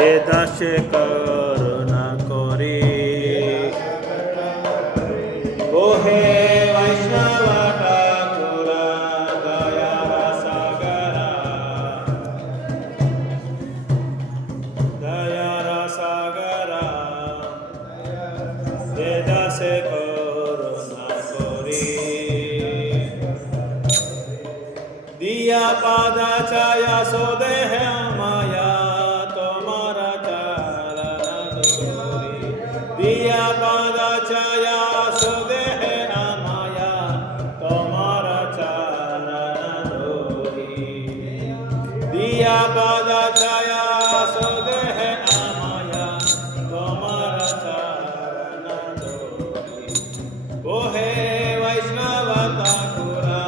এ দাসে করুণা করি ওহে বৈষ্ণব ঠাকুরা দয়ার সাগরা এ দাসে করুণা করি দিয়া পাদা ছায়া সোদেহ মায়া তোমার চরণ ধরি দিয়া পাদা ছায়া সোদেহ মায়া তোমার চরণ ধরি দিয়া পাদা ছায়া সোদেহ মায়া তোমার চরণ ধরি ওহে বৈষ্ণব ঠাকুরা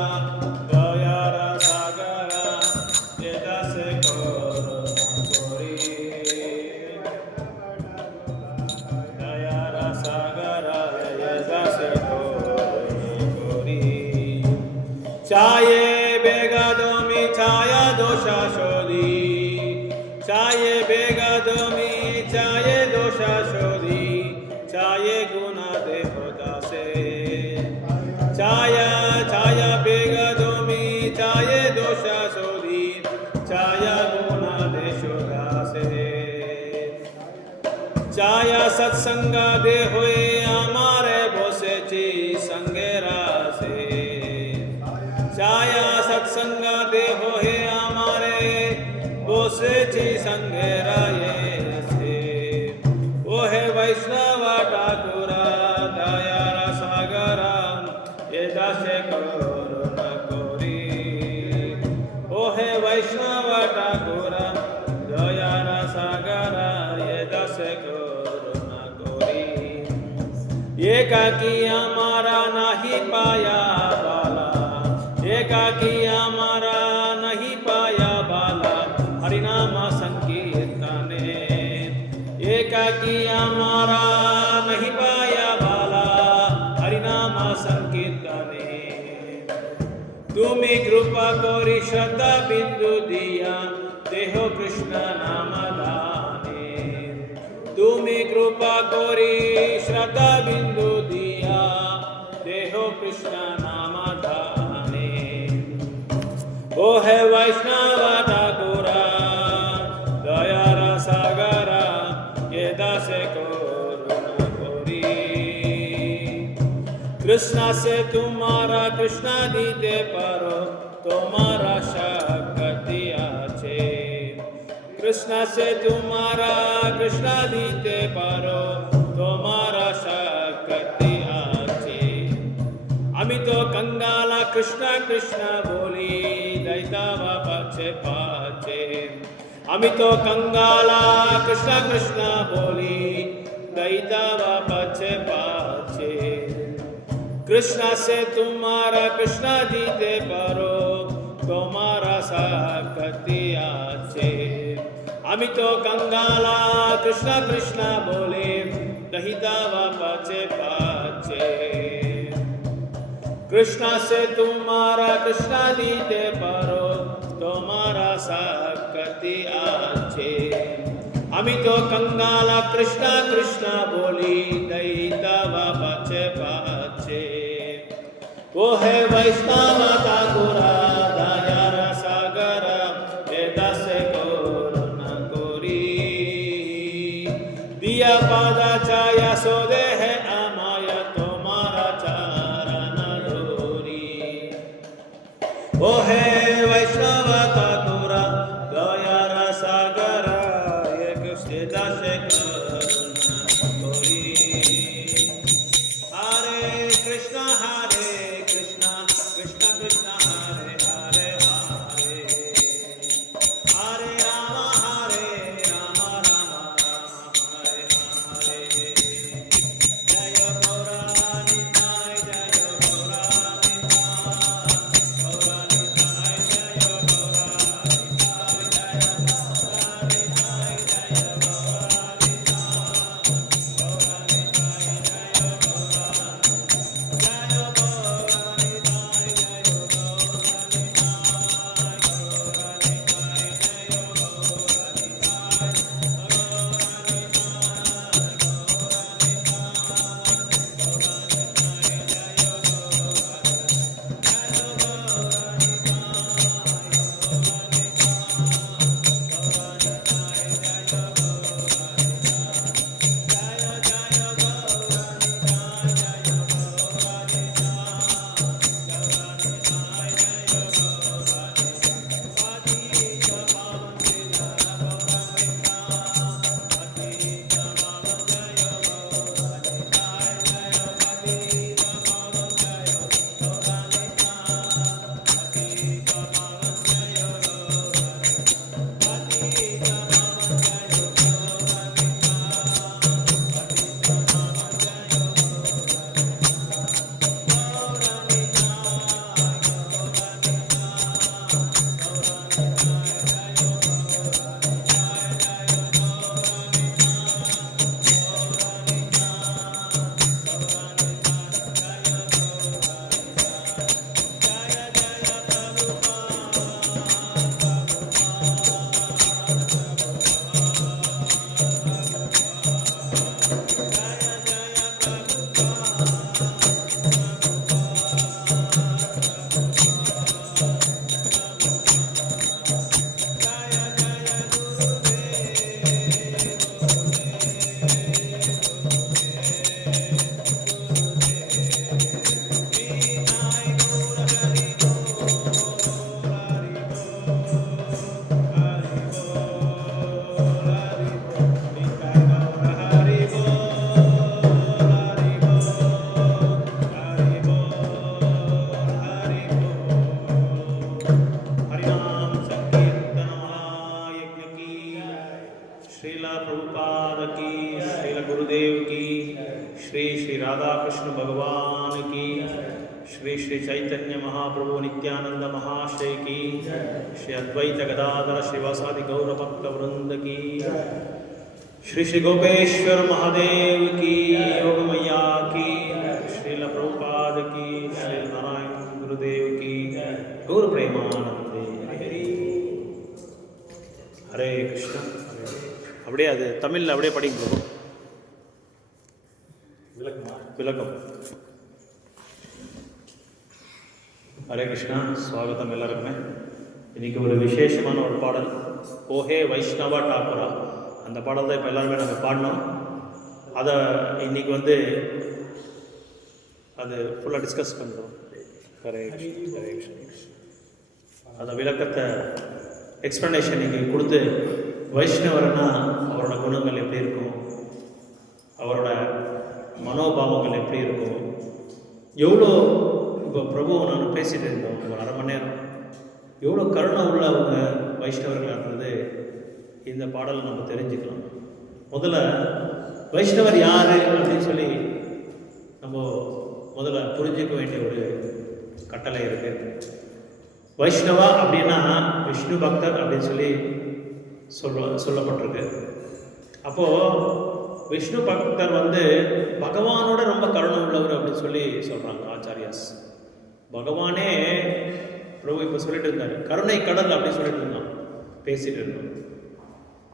চায়ে বেগাদমি ছায়া দোষা সদি চায়ে বেগাদমি চায়ে দোষা সদি চায়ে গুণা দেহ দাসে ছায়া ছায়া বেগাদমি চায়ে দোষা সদি ছায়া গুণা দেশ দাসে ছায়া সৎসঙ্গ দে হয়ে আমারে বসেছি সঙ্গের আসে ছায়া সৎসঙ্গ দে হয়ে আমারে বসেছি সঙ্গের আসে ওহে বৈষ্ণব ঠাকুরা দয়ার সাগরা এ দাসে করুণা করি ওহে বৈষ্ণব ঠাকুরা দয়ার সাগরা এ দাসে করুণা করি একাকী আমারা নাহি পায়া বালা একাকী আমারা নাহি পায়া বালা হরিনাম সংকীর্তনে একাকী আমারা নাহি পায়া বালা হরিনাম সংকীর্তনে তুমি কৃপা করি শ্রদ্ধা বিন্দু দিয়া দেহ কৃষ্ণ নাম দানে তুমি কৃপা করি শ্রদ্ধা বিন্দু দিয়া দেহ কৃষ্ণ নাম দানে ওহে বৈষ্ণব ঠাকুরা দয়ার সাগরা এ দাসে করুণা করি কৃষ্ণ সে তোমারা কৃষ্ণ দিতে পারো তোমারা শক্তি আছে কৃষ্ণ সে তোমারা কৃষ্ণ দিতে পারো তোমারা শক্তি আছে আমি তো কঙ্গালা কৃষ্ণ কৃষ্ণ বলি দৈতাবা পাছে পাছে আমি তো কঙ্গালা কৃষ্ণ কৃষ্ণ বলি দৈতাবা পাছে পাছে কৃষ্ণ সে তোমারা কৃষ্ণ দিতে পারো তোমারা শক্তি আছে আমি তো কঙ্গালা কৃষ্ণ কৃষ্ণ বলে দহিতাবা পাছে পাছে কৃষ্ণ সে তোমারা কৃষ্ণ দিতে পারো তোমারা শক্তি আছে আমি তো কঙ্গালা কৃষ্ণ কৃষ্ণ বলি দৈতাবা পাছে পাছে ওহে বৈষ্ণব ঠাকুরা দয়ার সাগরা এ দাসে করুণা করি দিয়া পাদা ছায়া সোদেহ আমায় তোমারা চরণ ধরি ওহে বৈষ্ণব ঠাকুরা দয়ার সাগরা এ দাসে করুণা করি হরে কৃষ্ণ কৃষ্ণ কৃষ্ণ কৃষ্ণ হরে হরে হরে হরে রাম রাম হরে হরে জয় গৌরানিতায় জয় গৌরানিতায় গৌরানিতায় জয় গৌরানিতায় জয় গৌরানিতায় জয় গৌরানিতায় श्रीला प्रभुपाद की, श्रील गुरुदेव की, श्री श्री राधा कृष्ण भगवान की, श्री श्री चैतन्य महाप्रभु नित्यानंद महाशय की, श्री अद्वैत गदाधर श्रीवासादि गौर भक्त वृंद की, श्री श्री गोपेश्वर महादेव की, योग मैया की, श्रील प्रभुपाद की, श्री नारायण गुरुदेव की, गौर प्रेमानंद। हरे कृष्ण। அப்படியே அது தமிழில் அப்படியே படிக்க போகும் விளக்கம். ஹரே கிருஷ்ணா. ஸ்வாகத்தம் எல்லாருக்குமே. இன்றைக்கி ஒரு விசேஷமான ஒரு பாடல், ஓஹே வைஷ்ணவா டாக்குரா. அந்த பாடல் தான் இப்போ எல்லாருமே நாங்கள் பாடினோம். அதை இன்றைக்கி வந்து அது ஃபுல்லாக டிஸ்கஸ் பண்ணுறோம். ஹரே கிருஷ்ணா. ஹரே கிருஷ்ணா. அந்த விளக்கத்தை எக்ஸ்ப்ளனேஷன் நீங்கள் கொடுத்து, வைஷ்ணவர்னா அவரோட குணங்கள் எப்படி இருக்கும், அவரோட மனோபாவங்கள் எப்படி இருக்கும், எவ்வளோ இப்போ பிரபு நான் பேசிகிட்டு இருந்தோம் ஒரு அரை மணி நேரம், எவ்வளோ கருணை உள்ள அவங்க வைஷ்ணவர்கள்ன்றது இந்த பாடலை நம்ம தெரிஞ்சுக்கலாம். முதல்ல வைஷ்ணவர் யார் அப்படின்னு சொல்லி நம்ம முதல்ல புரிஞ்சிக்க வேண்டிய ஒரு கட்டளை இருக்குது. வைஷ்ணவா அப்படின்னா விஷ்ணு பக்தர் அப்படின்னு சொல்லி சொல்லப்பட்டிருக்கு. அப்போது விஷ்ணு பக்தர் வந்து பகவானோட ரொம்ப கருணை உள்ளவர் அப்படின்னு சொல்லி சொல்கிறாங்க ஆச்சாரியாஸ். பகவானே பிரபு இப்போ சொல்லிட்டு இருந்தார், கருணை கடல் அப்படின்னு சொல்லிட்டு இருந்தான், பேசிட்டு இருந்தோம்.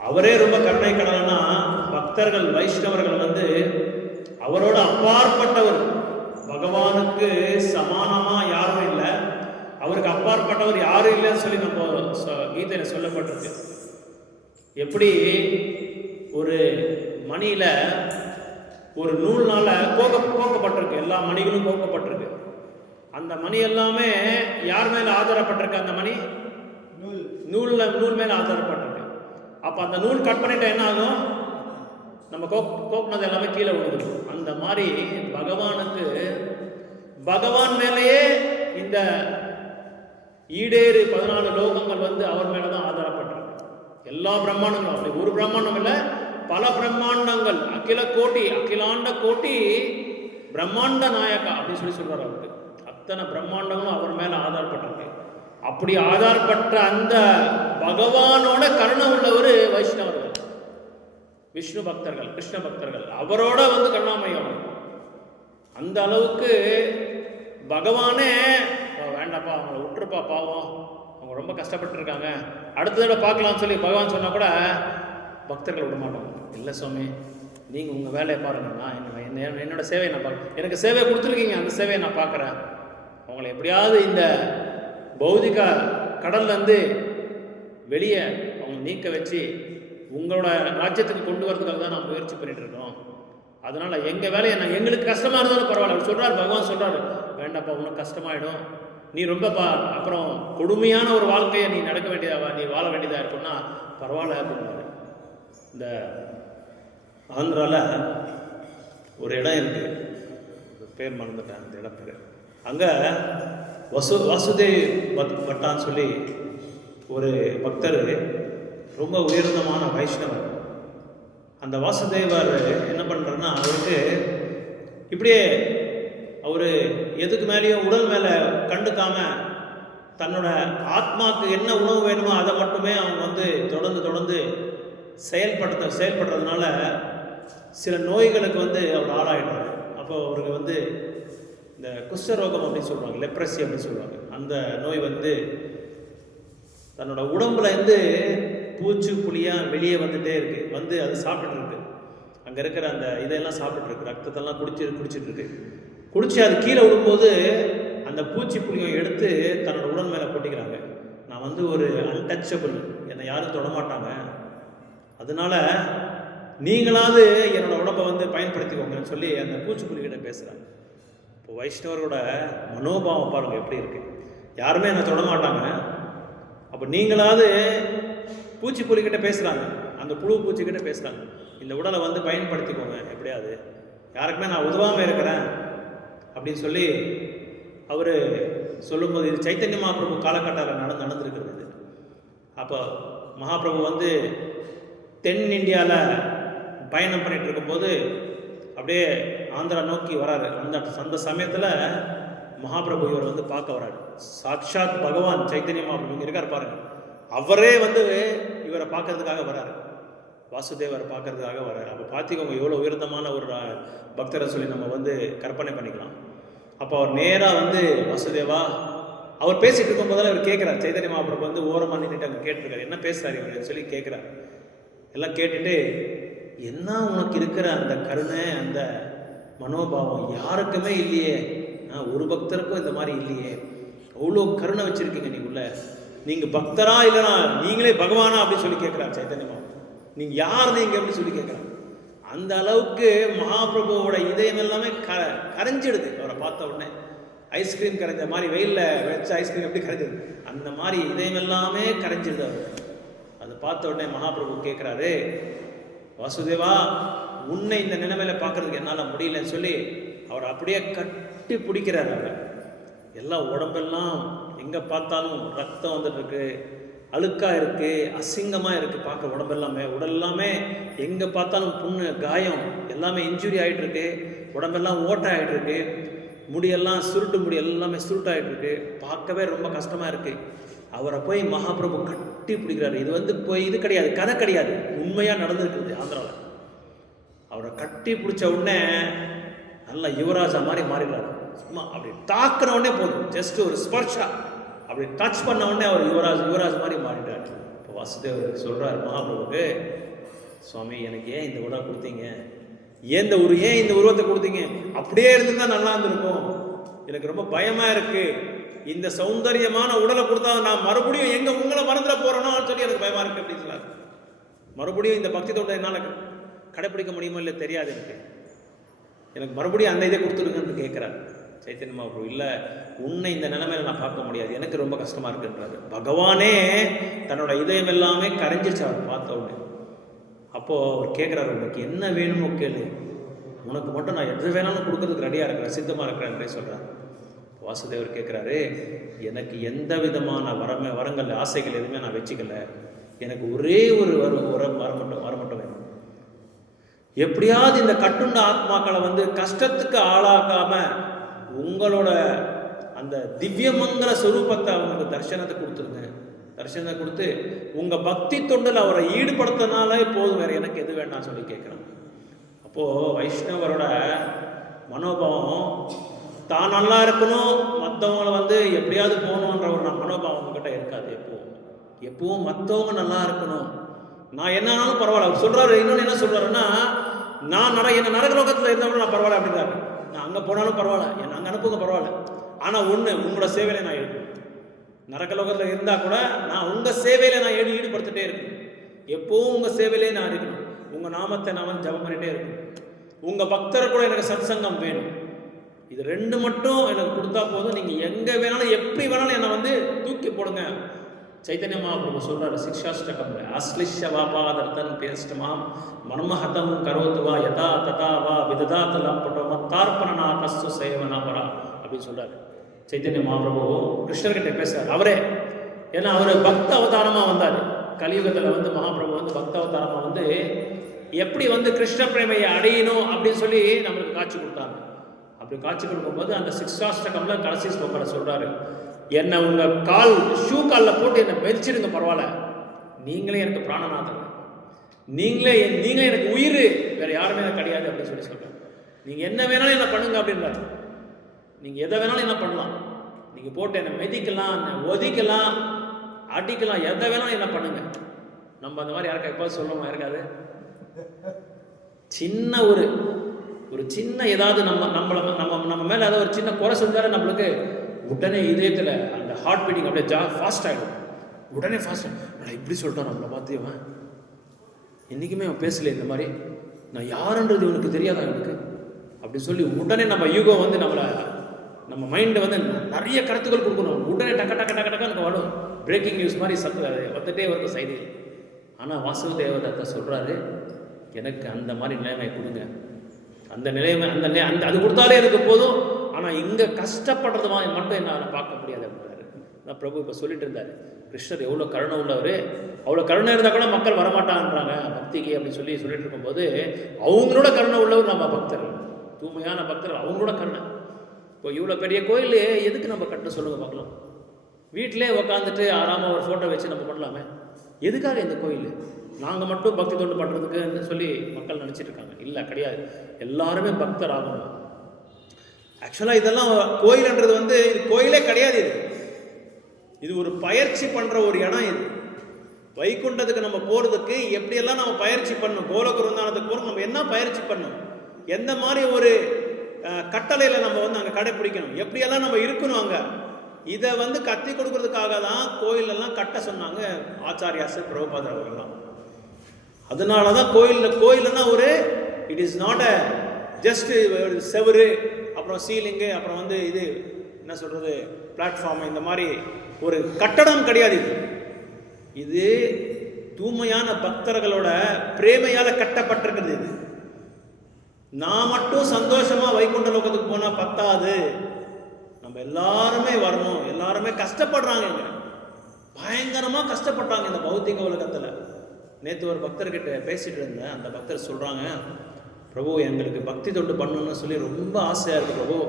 அவரே ரொம்ப கருணை கடல்னா பக்தர்கள் வைஷ்ணவர்கள் வந்து அவரோட அப்பாற்பட்டவர், பகவானுக்கு சமானமாக யாரும் இல்லை, அவருக்கு அப்பாற்பட்டவர் யாரும் இல்லைன்னு சொல்லி நம்ம கீதையில் சொல்லப்பட்டிருக்கு. எப்படி ஒரு மணியில் ஒரு நூல்னால கோக்கப்பட்டிருக்கு, எல்லா மணிகளும் கோக்கப்பட்டிருக்கு. அந்த மணி எல்லாமே யார் மேலே ஆதாரப்பட்டிருக்கு? அந்த மணி நூல் மேலே ஆதாரப்பட்டிருக்கு. அப்போ அந்த நூல் கட் பண்ணிட்டா என்ன ஆகும்? நம்ம கோக்குனது எல்லாமே கீழே விழுந்துடும். அந்த மாதிரி பகவானுக்கு, பகவான் மேலேயே இந்த ஈடேறு 14 லோகங்கள் வந்து அவர் மேலே தான் ஆதாரப்பட்டிருக்கு. எல்லா பிரம்மாண்டங்களும், அப்படி ஒரு பிரம்மாண்டம் இல்லை, பல பிரம்மாண்டங்கள், அகிலாண்ட கோட்டி பிரம்மாண்ட நாயக்கா அப்படின்னு சொல்லி சொல்றாரு. அவருக்கு அத்தனை பிரம்மாண்டங்களும் அவர் மேலே ஆதாரப்பட்டிருக்கு. அப்படி ஆதாரப்பட்ட அந்த பகவானோட கருணை உள்ளவர் வைஷ்ணவர்கள், விஷ்ணு பக்தர்கள், கிருஷ்ண பக்தர்கள், அவரோட வந்து கருணாமயம். அந்த அளவுக்கு பகவானே வேண்டாப்பா, அவங்கள விட்டுருப்பா, பாவம், அவங்க ரொம்ப கஷ்டப்பட்டுருக்காங்க, அடுத்த தடவை பார்க்கலாம்னு சொல்லி பகவான் சொன்னால் கூட பக்தர்கள் விட மாட்டாங்க. இல்லை சுவாமி, நீங்கள் உங்கள் வேலையை பாருங்கள், நான் என்னோட சேவையை நான் பார்க்குறேன், எனக்கு சேவை கொடுத்துருக்கீங்க, அந்த சேவையை நான் பார்க்குறேன், அவங்கள எப்படியாவது இந்த பௌதிக கடல்லேருந்து வெளியே அவங்க நீக்க வச்சு உங்களோட ராஜ்யத்துக்கு கொண்டு வரதுக்காக தான் நான் முயற்சி பண்ணிட்டு இருக்கோம். அதனால் எங்கள் வேலையை எங்களுக்கு கஷ்டமாக இருந்தாலும் பரவாயில்ல சொல்கிறார் பகவான். சொல்கிறார், வேண்டாப்பா, உனக்கு கஷ்டமாயிடும், நீ ரொம்ப அப்புறம் கொடுமையான ஒரு வாழ்க்கையை நீ வாழ வேண்டியதாக இருக்குன்னா பரவாயில்ல அப்படின்னாரு. இந்த ஆந்திராவில் ஒரு இடம் இருக்குது, பேர் மறந்துட்டேன் அந்த இடத்துக்கு. அங்கே வாசுதேவ் பட்டான்னு சொல்லி ஒரு பக்தர், ரொம்ப உயர்ந்தமான வைஷ்ணவர். அந்த வாசுதேவர் என்ன பண்ணுறாருன்னா, அவருக்கு இப்படியே அவர் எதுக்கு மேலேயும் உடல் மேலே கண்டுக்காம தன்னோட ஆத்மாவுக்கு என்ன உணவு வேணுமோ அதை மட்டுமே அவங்க வந்து தொடர்ந்து செயல்படுறதுனால சில நோய்களுக்கு வந்து அவர் ஆளாயிடுறாரு. அப்போ அவருக்கு வந்து இந்த குஷ்டரோகம் அப்படின்னு சொல்லுவாங்க, லெப்ரசி அப்படின்னு சொல்லுவாங்க. அந்த நோய் வந்து தன்னோட உடம்புல இருந்து பூச்சி புளியாக வெளியே வந்துகிட்டே இருக்குது, வந்து அது சாப்பிட்டுருக்கு, அங்கே இருக்கிற அந்த இதெல்லாம் சாப்பிட்டுருக்கு, ரத்தத்தெல்லாம் குடிச்சிட்டு குடிச்சு அது கீழே விடும்போது அந்த பூச்சி புளியை எடுத்து தன்னோட உடல் மேலே போட்டிக்கிறாங்க. நான் வந்து ஒரு அன்டச்சபிள், என்னை யாரும் தொடமாட்டாங்க, அதனால நீங்களாவது என்னோட உடம்பை வந்து பயன்படுத்திக்கோங்கன்னு சொல்லி அந்த பூச்சிப்புலிகிட்ட பேசுகிறாங்க. இப்போ வைஷ்ணவரோட மனோபாவம் பாருங்கள் எப்படி இருக்குது, யாருமே என்னை தொடமாட்டாங்க, அப்போ நீங்களாவது பூச்சிப்புலிகிட்ட பேசுகிறாங்க, அந்த புழு பூச்சிக்கிட்ட பேசுகிறாங்க, இந்த உடலை வந்து பயன்படுத்திக்கோங்க, எப்படியாவது யாருக்குமே நான் உதவாமல் இருக்கிறேன் அப்படின்னு சொல்லி அவர் சொல்லும்போது, இது சைத்தன்ய மகாபிரபு காலகட்டத்தில் நடந்திருக்கிறது. அப்போ மகாபிரபு வந்து தென் இந்தியாவில் பயணம் பண்ணிகிட்டு இருக்கும்போது அப்படியே ஆந்திரா நோக்கி வராரு. அந்த சமயத்தில் மகாபிரபு இவர் வந்து பார்க்க வராரு. சாட்சாத் பகவான் சைத்தன்ய மகாபிரபு இங்கே இருக்கார் பாருங்க. அவரே வந்து இவரை பார்க்கறதுக்காக வராரு, வாசுதேவரை பார்க்கறதுக்காக வராரு. அப்போ பார்த்திக்கோங்க எவ்வளோ உயர்ந்தமான ஒரு பக்தரை சொல்லி நம்ம வந்து கற்பனை பண்ணிக்கலாம். அப்போ அவர் நேராக வந்து வாசுதேவா, அவர் பேசிகிட்டு இருக்கும் போதெல்லாம் இவர் கேட்குறார். சைத்தன்ய மகாபிரபு வந்து ஓரமாக நின்றுட்டு அங்கே கேட்டிருக்காரு, என்ன பேசுகிறார் இவர் சொல்லி கேட்குறாரு. எல்லாம் கேட்டுட்டு, என்ன உனக்கு இருக்கிற அந்த கருணை, அந்த மனோபாவம் யாருக்குமே இல்லையே, ஒரு பக்தருக்கும் இந்த மாதிரி இல்லையே, அவ்வளோ கருணை வச்சுருக்கீங்க நீ உள்ள, நீங்கள் பக்தரா இல்லைனா நீங்களே பகவானா அப்படின்னு சொல்லி கேட்குறாரு சைத்தன்ய மகாபிரபு. நீங்கள் யார் நீங்கள் அப்படின்னு சொல்லி கேட்குறாங்க. அந்த அளவுக்கு மகாபிரபுவோட இதயம் எல்லாமே கரைஞ்சிடுது. அவரை பார்த்த உடனே ஐஸ்கிரீம் கரைஞ்ச மாதிரி, வெயிலில் வச்ச ஐஸ்கிரீம் எப்படி கரைஞ்சிது, அந்த மாதிரி இதயம் எல்லாமே கரைஞ்சிடுது அவர். அதை பார்த்த உடனே மகாபிரபு கேட்குறாரு, வாசுதேவா உன்னை இந்த நிலைமையில பார்க்கறதுக்கு என்னால் முடியலன்னு சொல்லி அவர் அப்படியே கட்டி பிடிக்கிறார். அவர் எல்லாம் உடம்பெல்லாம் எங்கே பார்த்தாலும் ரத்தம் வந்துட்டு இருக்கு, அழுக்காக இருக்குது, அசிங்கமாக இருக்குது, பார்க்க உடம்பெல்லாமே, உடல் எல்லாமே எங்கே பார்த்தாலும் புண்ணு, காயம் எல்லாமே இன்ஜுரி ஆகிட்டு இருக்கு, உடம்பெல்லாம் ஓட்டை ஆகிட்டு இருக்கு, முடியெல்லாம் சுருட்டு முடி எல்லாமே சுருட்டாகிட்டு இருக்கு, பார்க்கவே ரொம்ப கஷ்டமாக இருக்குது. அவரை போய் மகாபிரபு கட்டி பிடிக்கிறாரு. இது வந்து போய் இது கிடையாது, கதை கிடையாது, உண்மையாக நடந்துருக்குது ஆந்திராவில். அவரை கட்டி பிடிச்ச உடனே நல்லா யுவராஜா மாதிரி மாறிடுறாரு. சும்மா அப்படி தாக்குன உடனே போதும், ஜஸ்ட் ஒரு ஸ்பர்ஷா அப்படி டச் பண்ண உடனே அவர் யுவராஜ் மாதிரி மாறிட்டார். இப்போ வாசுதேவர் சொல்கிறார் மகாபிரபுக்கு, சுவாமி எனக்கு ஏன் இந்த உடலை கொடுத்தீங்க, ஏன் இந்த உருவத்தை கொடுத்தீங்க, அப்படியே இருந்துருந்தா நல்லா இருந்திருக்கும், எனக்கு ரொம்ப பயமாக இருக்குது, இந்த சௌந்தரியமான உடலை கொடுத்தா நான் மறுபடியும் எங்கே உங்களை மறந்துட போகிறேனோ சொல்லி எனக்கு பயமாக இருக்குது அப்படின்னு சொன்னார். மறுபடியும் இந்த பக்தி தொண்டை என்னால் கடைப்பிடிக்க முடியுமோ இல்லை தெரியாது, எனக்கு மறுபடியும் அந்த இதை கொடுத்துருங்கன்னு கேட்குறாரு சைத்தன்ய மகாபிரபு. இல்லை, உன்னை இந்த நிலைமையில நான் பார்க்க முடியாது, எனக்கு ரொம்ப கஷ்டமாக இருக்குன்றாரு. பகவானே தன்னோட இதயம் எல்லாமே கரைஞ்சிச்சு அவர் பார்த்த உடனே. அப்போது அவர் கேட்குறாரு, உனக்கு என்ன வேணுமோ கேளு, உனக்கு மட்டும் நான் எது வேணாலும் கொடுக்கறதுக்கு ரெடியாக இருக்கிறேன், சித்தமாக இருக்கிறேன் சொல்கிறார். வாசுதேவர் கேட்குறாரு, எனக்கு எந்த விதமான வரங்கள் ஆசைகள் எதுவுமே நான் வச்சுக்கல, எனக்கு ஒரே ஒரு வரம் மட்டும் வேணும். எப்படியாவது இந்த கட்டுண்ட ஆத்மாக்களை வந்து கஷ்டத்துக்கு ஆளாக்காம உங்களோட அந்த திவ்யமங்கல ஸ்வரூபத்தை அவங்களுக்கு தரிசனத்தை கொடுத்துருங்க, தரிசனத்தை கொடுத்து உங்கள் பக்தி தொண்டில் அவரை ஈடுபடுத்தினாலே போதும், வேறு எனக்கு எது வேண்டாம் சொல்லி கேட்குறாங்க. அப்போது வைஷ்ணவரோட மனோபாவம் தான் நல்லா இருக்கணும், மற்றவங்களை வந்து எப்படியாவது போகணுன்ற ஒரு மனோபாவம் உங்ககிட்ட இருக்காது. எப்பவும் மற்றவங்க நல்லா இருக்கணும், நான் என்னாலும் பரவாயில்ல. அவர் சொல்கிறாரு, இன்னொன்று என்ன சொல்கிறாருன்னா, நான் என்ன நரக லோகத்தில் இருந்தாலும் நான் பரவாயில்ல அப்படின்றாரு. நான் அங்கே போனாலும் பரவாயில்ல, என்னை அங்கே அனுப்புங்க பரவாயில்ல, ஆனால் ஒன்று உங்களோட சேவையில் நான் இருக்கணும். நரக லோகத்தில் இருந்தால் கூட நான் உங்கள் சேவையில் நான் ஈடுபடுத்திட்டே இருக்கணும், எப்போவும் உங்கள் சேவையிலே நான் இருக்கணும், உங்கள் நாமத்தை நான் வந்து ஜபம் பண்ணிகிட்டே இருக்கணும், உங்கள் பக்தரை கூட எனக்கு சத்சங்கம் வேணும். இது ரெண்டு மட்டும் எனக்கு கொடுத்தா போதும், நீங்கள் எங்கே வேணாலும் எப்படி வேணாலும் என்னை வந்து தூக்கி போடுங்க. சைத்தன்ய மகாபிரபு சொல்றாரு சிக்ஷாஷ்டகம்ல, அஸ்லிஷ்ய வாபாதர்த்தன் பேஷ்டமாம் மர்மஹதம் கரோத்துவா யதா ததா வா விததாத்தலம் பட்டோ மத்தார்ப்பணனா கஸ்து சேவனாபரா அப்படின்னு சொல்றாரு. சைத்தன்ய மகாபிரபு கிருஷ்ணர்கிட்ட பேசுறாரு அவரே. ஏன்னா அவர் பக்த அவதாரமாக வந்தார் கலியுகத்தில் வந்து. மகாபிரபு வந்து பக்த அவதாரமாக வந்து எப்படி வந்து கிருஷ்ண பிரேமையை அடையணும் அப்படின்னு சொல்லி நம்மளுக்கு காட்சி கொடுத்தாங்க. அப்படி காட்சி கொடுக்கும்போது அந்த சிக்ஷாஷ்டகம்ல கடைசி ஸ்லோகரை சொல்றாரு, என்னை உங்கள் ஷூ காலில் போட்டு என்னை மெதிச்சிடுங்க பரவாயில்ல, நீங்களே எனக்கு பிராணநாதன், நீங்களே எனக்கு உயிர், வேறு யாருமே எனக்கு கிடையாது அப்படின்னு சொல்லி சொல்கிறேன். நீங்கள் என்ன வேணாலும் என்ன பண்ணுங்க அப்படின்றாரு. நீங்கள் எதை வேணாலும் என்ன பண்ணலாம், நீங்கள் போட்டு என்னை மெதிக்கலாம், என்னை ஒதிக்கலாம், அடிக்கலாம், எதை வேணாலும் என்ன பண்ணுங்க. நம்ம அந்த மாதிரி யாருக்கா எப்போது சொல்லுவோம், யாருக்காது சின்ன ஒரு சின்ன ஏதாவது நம்ம மேலே ஏதாவது ஒரு சின்ன குறை செஞ்சாலும் நம்மளுக்கு உடனே இதயத்தில் அந்த ஹார்ட் பீட்டிங் அப்படியே ஃபாஸ்ட் ஆகிடும். உடனே ஃபாஸ்ட் நான் இப்படி சொல்லிட்டோம், நம்மளை பார்த்தியவன் என்றைக்குமே அவன் பேசலை இந்த மாதிரி, நான் யாருன்றது இவனுக்கு தெரியாதா எனக்கு அப்படின்னு சொல்லி உடனே நம்ம யூகோ வந்து நம்ம மைண்டை வந்து நிறைய கருத்துக்கள் கொடுக்கணும். உடனே டக்க டக்க டக்க டக்க எனக்கு வரும், பிரேக்கிங் நியூஸ் மாதிரி வந்துட்டே வருது செய்தி. ஆனால் வாசுதேவதத்தை சொல்கிறாரு, எனக்கு அந்த மாதிரி நிலைமை கொடுங்க, அந்த நிலைமை அந்த அது கொடுத்தாலே எனக்கு போதும், ஆனால் இங்கே கஷ்டப்படுறது மட்டும் என்னால் பார்க்க முடியாது அப்படின்றாரு. நான் பிரபு இப்போ சொல்லிட்டு இருந்தார், கிருஷ்ணர் எவ்வளோ கருணை உள்ளவர், அவ்வளோ கருணை இருந்தால் கூட மக்கள் வரமாட்டான்றாங்க பக்திக்கு அப்படின்னு சொல்லிட்டு இருக்கும்போது, அவங்களோட கருணை உள்ளவர் நம்ம பக்தர்கள், தூய்மையான பக்தர்கள், அவங்களோட கருணை. இப்போ இவ்வளோ பெரிய கோயில் எதுக்கு நம்ம கட்ட சொல்லுங்கள் பார்க்கலாம்? வீட்டிலே உக்காந்துட்டு ஆறாமல் ஒரு ஃபோட்டோ வச்சு நம்ம பண்ணலாமே. எதுக்காக இந்த கோயில்? நாங்கள் மட்டும் பக்தி தொண்டு பண்ணுறதுக்குன்னு சொல்லி மக்கள் நினச்சிட்டு இருக்காங்க. இல்லை, கிடையாது. எல்லாருமே பக்தர் ஆகணும். ஆக்சுவலாக இதெல்லாம் கோயில்ன்றது வந்து இது கோயிலே கிடையாது. இது ஒரு பயிற்சி பண்ணுற ஒரு இடம். இது வைகுண்டத்துக்கு நம்ம போகிறதுக்கு எப்படியெல்லாம் நம்ம பயிற்சி பண்ணணும், கோலோக விருந்தானத்துக்கு போகிறோம், நம்ம என்ன பயிற்சி பண்ணணும், எந்த மாதிரி ஒரு கட்டளையில் நம்ம வந்து அங்கே கடைப்பிடிக்கணும், எப்படியெல்லாம் நம்ம இருக்கணும் அங்கே, இதை வந்து கற்றுக் கொடுக்கறதுக்காக தான் கோயிலெல்லாம் கட்ட சொன்னாங்க ஆச்சாரியாஸ் பிரபுபாதர் அவர்கள்லாம். அதனால தான் கோயில்னா ஒரு it is not a just செவரு, அப்புறம் சீலிங்கு, அப்புறம் வந்து இது என்ன சொல்கிறது பிளாட்ஃபார்ம், இந்த மாதிரி ஒரு கட்டடம் கிடையாது. இது தூய்மையான பக்தர்களோட பிரேமையால் கட்டப்பட்டிருக்கிறது. இது நான் மட்டும் சந்தோஷமாக வைகுண்ட லோகத்துக்கு போனால் பத்தாது, நம்ம எல்லாருமே வரணும். எல்லாருமே கஷ்டப்படுறாங்க, பயங்கரமாக கஷ்டப்படுறாங்க இந்த பௌத்திக உலகத்தில். நேற்று ஒரு பக்தர்கிட்ட பேசிகிட்டு இருந்தேன். அந்த பக்தர் சொல்கிறாங்க, பிரபு எங்களுக்கு பக்தி தொண்டு பண்ணணும்னு சொல்லி ரொம்ப ஆசையாக இருக்குது பிரபு,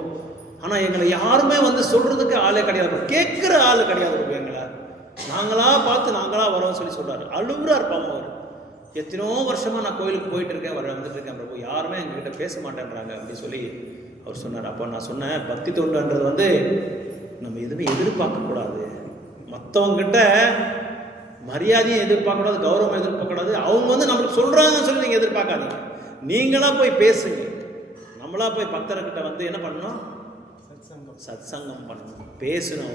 ஆனால் எங்களை யாருமே வந்து சொல்கிறதுக்கு ஆளே கிடையாது, கேட்குற ஆள் கிடையாது பிரபு, எங்களை நாங்களாக பார்த்து நாங்களாக வரோம்னு சொல்லி சொல்கிறார். அழுகுறா இருப்பாங்க அவர். எத்தனோ வருஷமாக நான் கோயிலுக்கு போயிட்டு இருக்கேன், வந்துட்டு இருக்கேன் பிரபு, யாருமே எங்ககிட்ட பேச மாட்டேன்றாங்க அப்படின்னு சொல்லி அவர் சொன்னார். அப்போ நான் சொன்னேன், பக்தி தொண்டுன்றது வந்து நம்ம எதுவுமே எதிர்பார்க்கக்கூடாது, மற்றவங்கிட்ட மரியாதையும் எதிர்பார்க்கக்கூடாது, கௌரவம் எதிர்பார்க்கக்கூடாது. அவங்க வந்து நம்மளுக்கு சொல்கிறாங்கன்னு சொல்லி நீங்கள் எதிர்பார்க்காதீங்க. நீங்களாக போய் பேசுங்க. நம்மளா போய் பக்தர்கிட்ட வந்து என்ன பண்ணணும், சத்சங்கம் பண்ணணும், பேசணும்,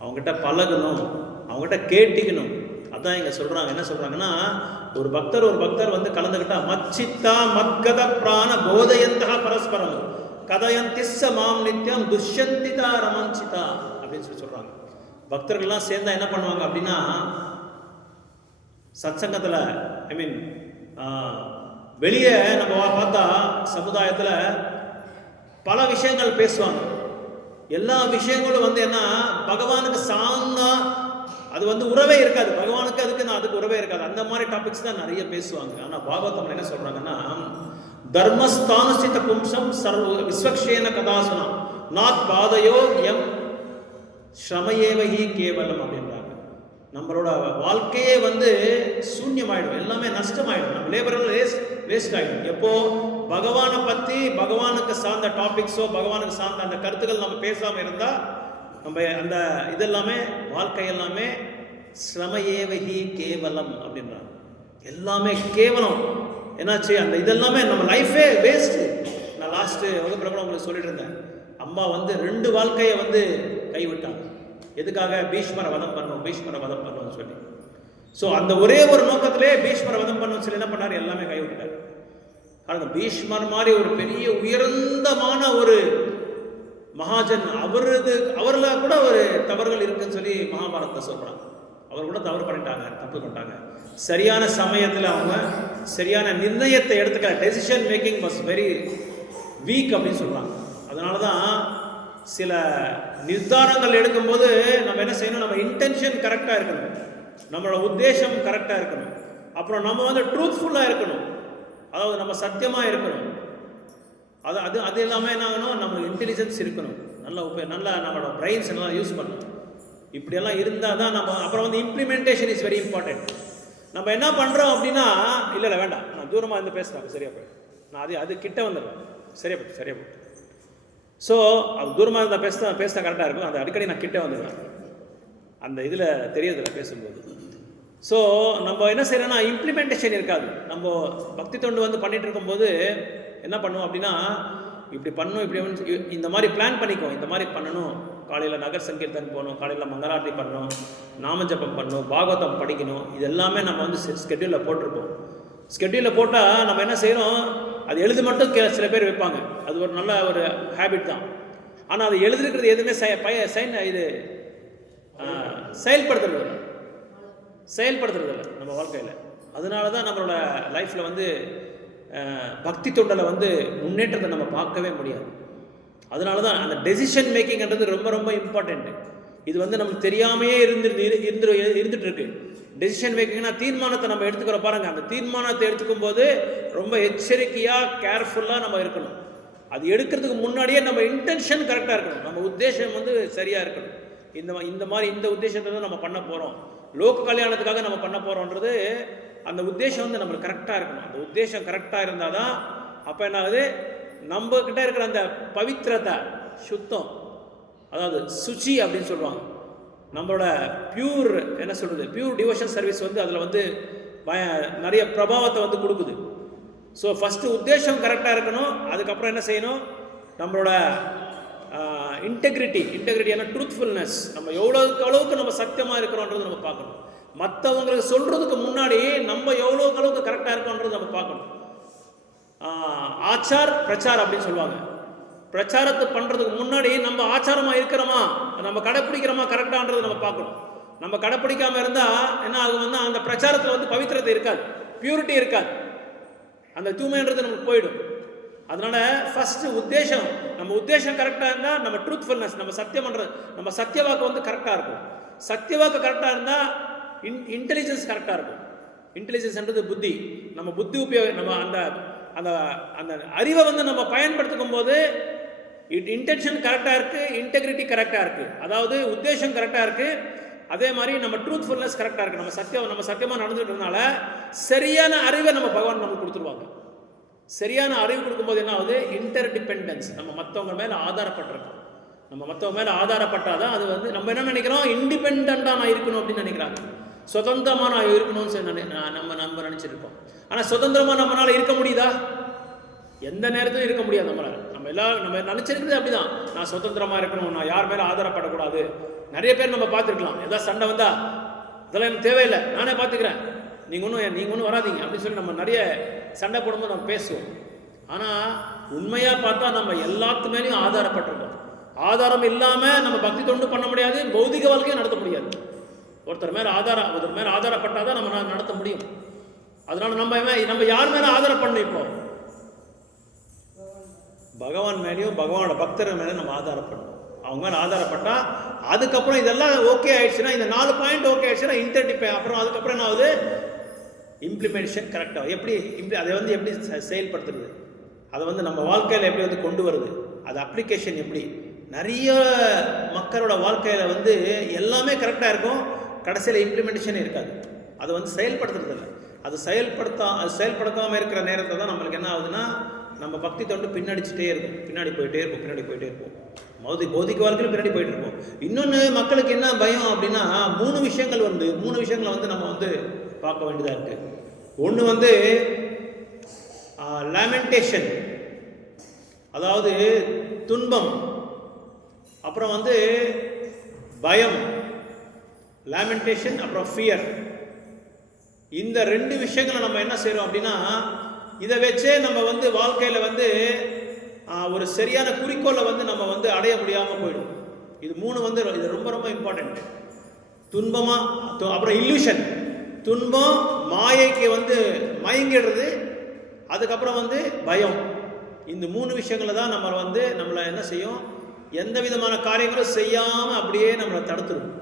அவங்ககிட்ட பழகணும், அவங்ககிட்ட கேட்டிக்கணும். அதான் இங்கே சொல்கிறாங்க. என்ன சொல்கிறாங்கன்னா, ஒரு பக்தர் வந்து கலந்துக்கிட்டா மச்சித்தா மத்கத பிராண போதயந்தா பரஸ்பரம் கதயந்திஸ்ஸ மாம் நித்யம் துஷ்யந்திதா ரமஞ்சிதா அப்படின்னு சொல்லி சொல்கிறாங்க. பக்தர்கள்லாம் சேர்ந்தா என்ன பண்ணுவாங்க அப்படின்னா, சத்சங்கத்தில் ஐ மீன் வெளியே நம்ம பார்த்தா சமுதாயத்தில் பல விஷயங்கள் பேசுவாங்க. எல்லா விஷயங்களும் வந்து என்ன, பகவானுக்கு சார்ந்தா அது வந்து உறவே இருக்காது, பகவானுக்கு அதுக்கு உறவே இருக்காது. அந்த மாதிரி டாபிக்ஸ் தான் நிறைய பேசுவாங்க. ஆனால் பாகவதம் என்ன சொல்றாங்கன்னா, தர்மஸ்தானஸ்தித பும்சம் சர்வ விஸ்வக்ஷேன கதாசுனா நாத் பாதையோ எம் ஸ்ரமயேவஹி கேவலம் அப்படின்றாங்க. நம்மளோட வாழ்க்கையே வந்து சூன்யமாயிடும், எல்லாமே நஷ்டமாயிடும், நம்ம லேபரெல்லாம் வேஸ்ட் ஆகிடும். எப்போ பகவானை பற்றி பகவானுக்கு சார்ந்த டாபிக்ஸோ பகவானுக்கு சார்ந்த அந்த கருத்துக்கள் நம்ம பேசாமல் இருந்தால் நம்ம அந்த இதெல்லாமே வாழ்க்கை எல்லாமே ஸ்ரமயேவஹி கேவலம் அப்படின்றாங்க. எல்லாமே கேவலம். என்னாச்சு, அந்த இதெல்லாமே நம்ம லைஃபே வேஸ்ட்டு. நான் லாஸ்ட்டு வகுப்புல கூட உங்களுக்கு சொல்லிட்டு இருந்தேன், அம்மா வந்து 2 வாழ்க்கையை வந்து கைவிட்டாங்க. எதுக்காக? பீஷ்மரை வதம் பண்ணணும்னு சொல்லி. ஸோ அந்த ஒரே ஒரு நோக்கத்திலே பீஷ்மரை வதம் பண்ணணும்னு சொல்லி என்ன பண்ணார், எல்லாமே கைவிட்டார். பாருங்க, பீஷ்மர் மாதிரி ஒரு பெரிய உயர்ந்தமான ஒரு மகாஜன், அவரில் கூட ஒரு தவறுகள் இருக்குன்னு சொல்லி மகாபாரதத்தை சொல்கிறாங்க. அவர் கூட தப்பு பண்ணிட்டாங்க. சரியான சமயத்தில் அவங்க சரியான நிர்ணயத்தை எடுத்துக்கிற decision making was very weak அப்படின்னு சொல்கிறாங்க. அதனால தான் சில நிர்தாரங்கள் எடுக்கும்போது நம்ம என்ன செய்யணும், நம்ம இன்டென்ஷன் கரெக்டாக இருக்கணும், நம்மளோட உத்தேசம் கரெக்டாக இருக்கணும், அப்புறம் நம்ம வந்து ட்ரூத்ஃபுல்லாக இருக்கணும், அதாவது நம்ம சத்தியமாக இருக்கணும். அது எல்லாமே என்ன ஆகணும், நம்ம இன்டெலிஜென்ஸ் இருக்கணும், நல்லா நம்மளோட பிரெயின்ஸ் எல்லாம் யூஸ் பண்ணணும். இப்படியெல்லாம் இருந்தால் தான் நம்ம அப்புறம் வந்து இம்ப்ளிமெண்டேஷன் இஸ் வெரி இம்பார்ட்டன்ட். நம்ம என்ன பண்ணுறோம் அப்படின்னா, இல்லை வேண்டாம், நான் தூரமாக இருந்து பேசுகிறேன், சரியா போய்ட்டு நான் அது கிட்ட வந்துடுவேன், சரியா போய்ட்டு. ஸோ அது தூரமாக இருந்தால் பேசினா கரெக்டாக இருக்கும். அது அடிக்கடி நான் கிட்டே வந்துடுவேன், அந்த இதில் தெரியறதில்ல பேசும்போது. ஸோ நம்ம என்ன செய்யறோம்னா, இம்ப்ளிமெண்டேஷன் இருக்காது. நம்ம பக்தி தொண்டு வந்து பண்ணிட்டு இருக்கும்போது என்ன பண்ணுவோம் அப்படின்னா, இப்படி பண்ணணும், இப்படி இந்த மாதிரி பிளான் பண்ணிக்குவோம், இந்த மாதிரி பண்ணணும், காலையில் நகர் சங்கீர்த்தன் போகணும், காலையில் மங்களாரத்தி பண்ணணும், நாமஜபம் பண்ணணும், பாகவதம் படிக்கணும், இது எல்லாமே நம்ம வந்து ஸ்கெட்யூலில் போட்டிருப்போம். ஸ்கெட்யூலில் போட்டால் நம்ம என்ன செய்யணும், அது எழுது மட்டும் சில பேர் வைப்பாங்க, அது ஒரு நல்ல ஒரு ஹேபிட் தான். ஆனால் அது எழுதிருக்கிறது எதுவுமே செயல்படுத்துறது இல்லை நம்ம வாழ்க்கையில். அதனால தான் நம்மளோட லைஃப்பில் வந்து பக்தி தொண்டில் வந்து முன்னேற்றத்தை நம்ம பார்க்கவே முடியாது. அதனால தான் அந்த டெசிஷன் மேக்கிங்கிறது ரொம்ப ரொம்ப இம்பார்ட்டண்ட்டு. இது வந்து நமக்கு தெரியாமையே இருந்துட்டு இருக்கு. டெசிஷன் மேக்கிங்னா தீர்மானத்தை நம்ம எடுத்துக்கிற பாருங்க, அந்த தீர்மானத்தை எடுத்துக்கும் போது ரொம்ப எச்சரிக்கையாக கேர்ஃபுல்லாக நம்ம இருக்கணும். அது எடுக்கிறதுக்கு முன்னாடியே நம்ம இன்டென்ஷன் கரெக்டாக இருக்கணும், நம்ம உத்தேசம் வந்து சரியாக இருக்கணும். இந்த மாதிரி இந்த உத்தேசத்தை தான் நம்ம பண்ண போகிறோம், லோக கல்யாணத்துக்காக நம்ம பண்ண போகிறோன்றது அந்த உத்தேசம் வந்து நம்மளுக்கு கரெக்டாக இருக்கணும். அந்த உத்தேசம் கரெக்டாக இருந்தால் தான் அப்போ என்ன ஆகுது, நம்ம கிட்ட இருக்கிற அந்த பவித்திரத்தை, சுத்தம், அதாவது சுச்சி அப்படின்னு சொல்லுவாங்க, நம்மளோட பியூர் என்ன சொல்கிறது, பியூர் டிவோஷன் சர்வீஸ் வந்து அதில் வந்து நிறைய பிரபாவத்தை வந்து கொடுக்குது. ஸோ ஃபஸ்ட்டு உத்தேசம் கரெக்டாக இருக்கணும். அதுக்கப்புறம் என்ன செய்யணும், நம்மளோட இன்டெகிரிட்டியான ட்ரூத்ஃபுல்னஸ், நம்ம எவ்வளோக்கு நம்ம சத்தியமாக இருக்கிறோன்றது நம்ம பார்க்கணும். மற்றவங்களுக்கு சொல்கிறதுக்கு முன்னாடி நம்ம எவ்வளோக்கு கரெக்டாக இருக்கோன்றது நம்ம பார்க்கணும். ஆச்சார் பிரச்சார் அப்படின்னு சொல்லுவாங்க. பிரச்சாரத்தை பண்ணுறதுக்கு முன்னாடி நம்ம ஆச்சாரமாக இருக்கிறோமா, நம்ம கடைப்பிடிக்கிறோமா கரெக்டான்றது நம்ம பார்க்கணும். நம்ம கடைப்பிடிக்காமல் இருந்தால் என்ன ஆகும்னா அந்த பிரச்சாரத்தில் வந்து பவித்திரத்தை இருக்காது, பியூரிட்டி இருக்காது, அந்த தூய்மைன்றது நமக்கு போயிடும். அதனால் ஃபஸ்ட்டு உத்தேசம், நம்ம உத்தேசம் கரெக்டாக இருந்தால் நம்ம ட்ரூத்ஃபுல்னஸ், நம்ம சத்தியம் பண்ணுறது, நம்ம சத்தியவாக்கு வந்து கரெக்டாக இருக்கும். சத்தியவாக்கு கரெக்டாக இருந்தால் இன்டெலிஜென்ஸ் கரெக்டாக இருக்கும். இன்டெலிஜென்ஸ்ன்றது புத்தி, நம்ம புத்தி உபயோகம், நம்ம அந்த அந்த அந்த அறிவை வந்து நம்ம பயன்படுத்தும் போது இன்டென்ஷன் கரெக்டாக இருக்குது, இன்டெகிரிட்டி கரெக்டாக இருக்குது, அதாவது உத்தேசம் கரெக்டாக இருக்குது, அதே மாதிரி நம்ம ட்ரூத்ஃபுல்னஸ் கரெக்டாக இருக்குது. நம்ம சத்தியமாக நடந்துகிட்டதுனால சரியான அறிவை நம்ம பகவான் நமக்கு கொடுத்துருவாங்க. சரியான அறிவு கொடுக்கும்போது என்ன ஆகுது, இன்டர் டிபெண்டன்ஸ், நம்ம மற்றவங்க மேலே ஆதாரப்பட்டிருக்கோம். நம்ம மற்றவங்க மேலே ஆதாரப்பட்டாதான் அது வந்து நம்ம என்ன நினைக்கிறோம், இண்டிபெண்ட்டாக நான் இருக்கணும் அப்படின்னு நினைக்கிறாங்க, சுதந்திரமாக நான் இருக்கணும்னு நம்ம நினச்சிருக்கோம். ஆனால் சுதந்திரமாக நம்மளால் இருக்க முடியுதா? எந்த நேரத்திலும் இருக்க முடியாது நம்மளால். நம்ம நினச்சிருக்கிறது அப்படி தான், நான் சுதந்திரமாக இருக்கணும், நான் யார் மேலே ஆதாரப்படக்கூடாது. நிறைய பேர் நம்ம பார்த்துருக்கலாம், ஏதாவது சண்டை வந்தால் இதெல்லாம் எனக்கு தேவையில்லை, நானே பார்த்துக்கிறேன், நீங்கள் ஒன்றும் வராதிங்க அப்படின்னு சொல்லி நம்ம நிறைய சண்டை போடும்போது நம்ம பேசுவோம். ஆனால் உண்மையாக பார்த்தா நம்ம எல்லாத்து மேலேயும் ஆதாரப்பட்டிருக்கோம். ஆதாரம் இல்லாமல் நம்ம பக்தி தொண்டு பண்ண முடியாது, பௌதிக வாழ்க்கையும் நடத்த முடியாது. ஒருத்தர் மேலே ஆதாரப்பட்டால் தான் நம்ம நடத்த முடியும். அதனால் நம்ம யார் மேலே ஆதாரப்படணும், இப்போ பகவான் மேலேயும் பகவானோட பக்தர்கள் மேலே நம்ம ஆதாரப்படணும். அவங்க மேலே ஆதாரப்பட்டால் அதுக்கப்புறம் இதெல்லாம் ஓகே ஆயிடுச்சுன்னா, இந்த 4 பாயிண்ட் ஓகே ஆயிடுச்சுன்னா அப்புறம் அதுக்கப்புறம் என்ன ஆகுது, இம்ப்ளிமெண்டேஷன் கரெக்டாக எப்படி அதை வந்து எப்படி செயல்படுத்துறது, அதை வந்து நம்ம வாழ்க்கையில் எப்படி வந்து கொண்டு வருது, அது அப்ளிகேஷன் எப்படி. நிறைய மக்களோட வாழ்க்கையில் வந்து எல்லாமே கரெக்டாக இருக்கும், கடைசியில் இம்ப்ளிமெண்டேஷனே இருக்காது, அதை வந்து செயல்படுத்துறதில்லை. அது செயல்படுத்தாமல் இருக்கிற நேரத்தில் தான் நம்மளுக்கு என்ன ஆகுதுன்னா, நம்ம பக்தி தொண்டு பின்னாடி போயிட்டே இருப்போம். பௌதிக வாழ்க்கையில் பின்னாடி போயிட்டு இருப்போம். இன்னொன்று மக்களுக்கு என்ன பயம் அப்படின்னா, 3 விஷயங்களை வந்து நம்ம வந்து பார்க்க வேண்டியதாக இருக்குது. ஒன்று வந்து லேமெண்டேஷன், அதாவது துன்பம், அப்புறம் வந்து பயம். லேமெண்டேஷன் அப்புறம் ஃபியர். இந்த 2 விஷயங்களை நம்ம என்ன செய்கிறோம் அப்படின்னா, இதை வச்சே நம்ம வந்து வாழ்க்கையில் வந்து ஒரு சரியான குறிக்கோளை வந்து நம்ம வந்து அடைய முடியாமல் போயிடும். இது 3 வந்து இது ரொம்ப ரொம்ப இம்பார்ட்டண்ட். அப்புறம் இல்லூஷன், துன்பம், மாயைக்கு வந்து மயங்கிடுறது, அதுக்கப்புறம் வந்து பயம். இந்த 3 விஷயங்களை தான் நம்மளை என்ன செய்யும், எந்த விதமான காரியங்களும் செய்யாமல் அப்படியே நம்மளை தடுத்துடும்.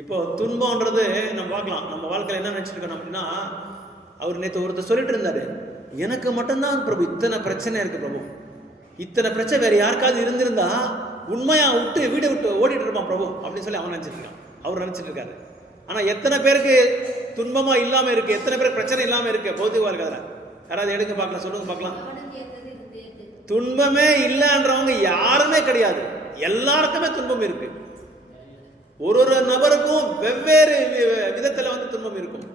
இப்போ துன்பம்ன்றது நம்ம பார்க்கலாம், நம்ம வாழ்க்கையில் என்ன நினச்சிருக்கணும் அப்படின்னா, அவர் நேற்று ஒருத்தர் சொல்லிட்டு இருந்தார், எனக்கு மட்டும்தான் பிரபு இத்தனை பிரச்சனை இருக்குது பிரபு, இத்தனை பிரச்சனை வேறு யாருக்காவது இருந்திருந்தா உண்மையாக வீடை விட்டு ஓடிட்டு இருப்பான் பிரபு அப்படின்னு சொல்லி அவர் நினச்சிட்டு இருக்காரு. ஆனால் எத்தனை பேருக்கு துன்பமாக இல்லாமல் இருக்குது, எத்தனை பேருக்கு பிரச்சனை இல்லாமல் இருக்குது பௌதிக வாழ்க்கையில்? யாராவது எடுங்க பார்க்கலாம், சொல்லுங்க பார்க்கலாம். துன்பமே இல்லைன்றவங்க யாருமே கிடையாது, எல்லாருக்குமே துன்பம் இருக்குது. ஒரு நபருக்கும் வெவ்வேறு விதத்தில் வந்து துன்பம் இருக்கும்.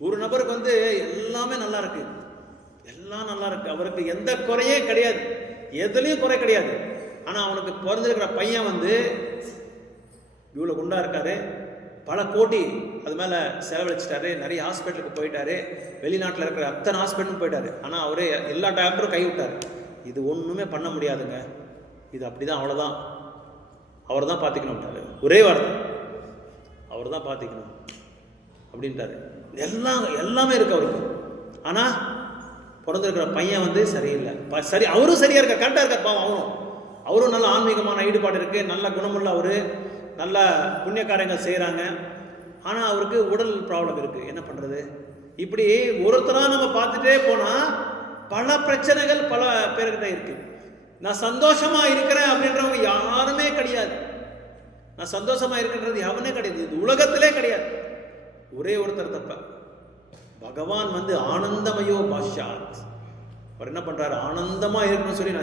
ஒரு நபருக்கு வந்து எல்லாமே நல்லா இருக்கு, அவருக்கு எந்த குறையே கிடையாது, எதுலேயும் குறை கிடையாது. ஆனால் அவனுக்கு பிறந்திருக்கிற பையன் வந்து இவ்வளோ குண்டா இருக்காரு, பல கோடி அது மேலே செலவழிச்சிட்டாரு, நிறைய ஹாஸ்பிட்டலுக்கு போயிட்டாரு, வெளிநாட்டில் இருக்கிற அத்தனை ஹாஸ்பிட்டலும் போயிட்டாரு. ஆனால் அவரே எல்லா டாக்டரும் கைவிட்டார். இது ஒன்றுமே பண்ண முடியாதுங்க, இது அப்படி தான், அவ்வளோதான், அவர் தான் பார்த்துக்கணும், ஒரே வார்த்தை, அவர் தான் பார்த்துக்கணும் அப்படின்ட்டாரு. எல்லாமே இருக்கு அவருக்கு. ஆனால் பிறந்திருக்கிற பையன் வந்து சரியில்லை, அவரும் சரியாக இருக்கார், கரெக்டாக இருக்கார் பாவம். அவரும் நல்ல ஆன்மீகமான ஈடுபாடு இருக்குது, நல்ல குணமுள்ள அவர், நல்ல புண்ணிய காரியங்கள் செய்கிறாங்க. ஆனால் அவருக்கு உடல் ப்ராப்ளம் இருக்குது. என்ன பண்ணுறது? இப்படி ஒருத்தராக நம்ம பார்த்துட்டே போனால் பல பிரச்சனைகள் பல பேர்கிட்ட இருக்குது. நான் சந்தோஷமாக இருக்கிறேன் அப்படின்றவங்க யாருமே கிடையாது. நான் சந்தோஷமாக இருக்கின்றது எவனே கிடையாது, இது உலகத்திலே கிடையாது. ஒரே ஒருத்தர் தப்ப. பகவான் வந்து ஆனந்தமயோ பாஷாத், அவர் என்ன பண்ணுறாரு? ஆனந்தமாக இருக்கணும்னு சொல்லி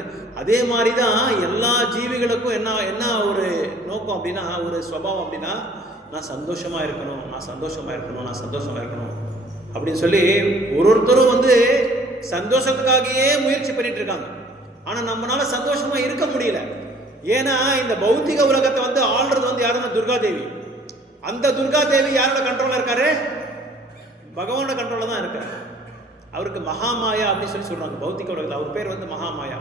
அதே மாதிரி தான் எல்லா ஜீவிகளுக்கும் என்ன ஒரு நோக்கம் அப்படின்னா, ஒரு ஸ்வபாவம் அப்படின்னா, நான் சந்தோஷமாக இருக்கணும், நான் சந்தோஷமாக இருக்கணும், நான் சந்தோஷமாக இருக்கணும் அப்படின்னு சொல்லி ஒருத்தரும் வந்து சந்தோஷத்துக்காகவே முயற்சி பண்ணிட்டு இருக்காங்க. ஆனால் நம்மளால சந்தோஷமாக இருக்க முடியல. ஏன்னா இந்த பௌத்திக உலகத்தை வந்து ஆள்றது வந்து யாருன்னா துர்காதேவி. அந்த துர்காதேவி யாரோட கண்ட்ரோலில் இருக்காரு? பகவானோட கண்ட்ரோலில் தான் இருக்காரு. அவருக்கு மகாமாயா அப்படின்னு சொல்லி சொல்றாங்க பௌத்திக உலகத்தில். அவர் பேர் வந்து மகாமாயா.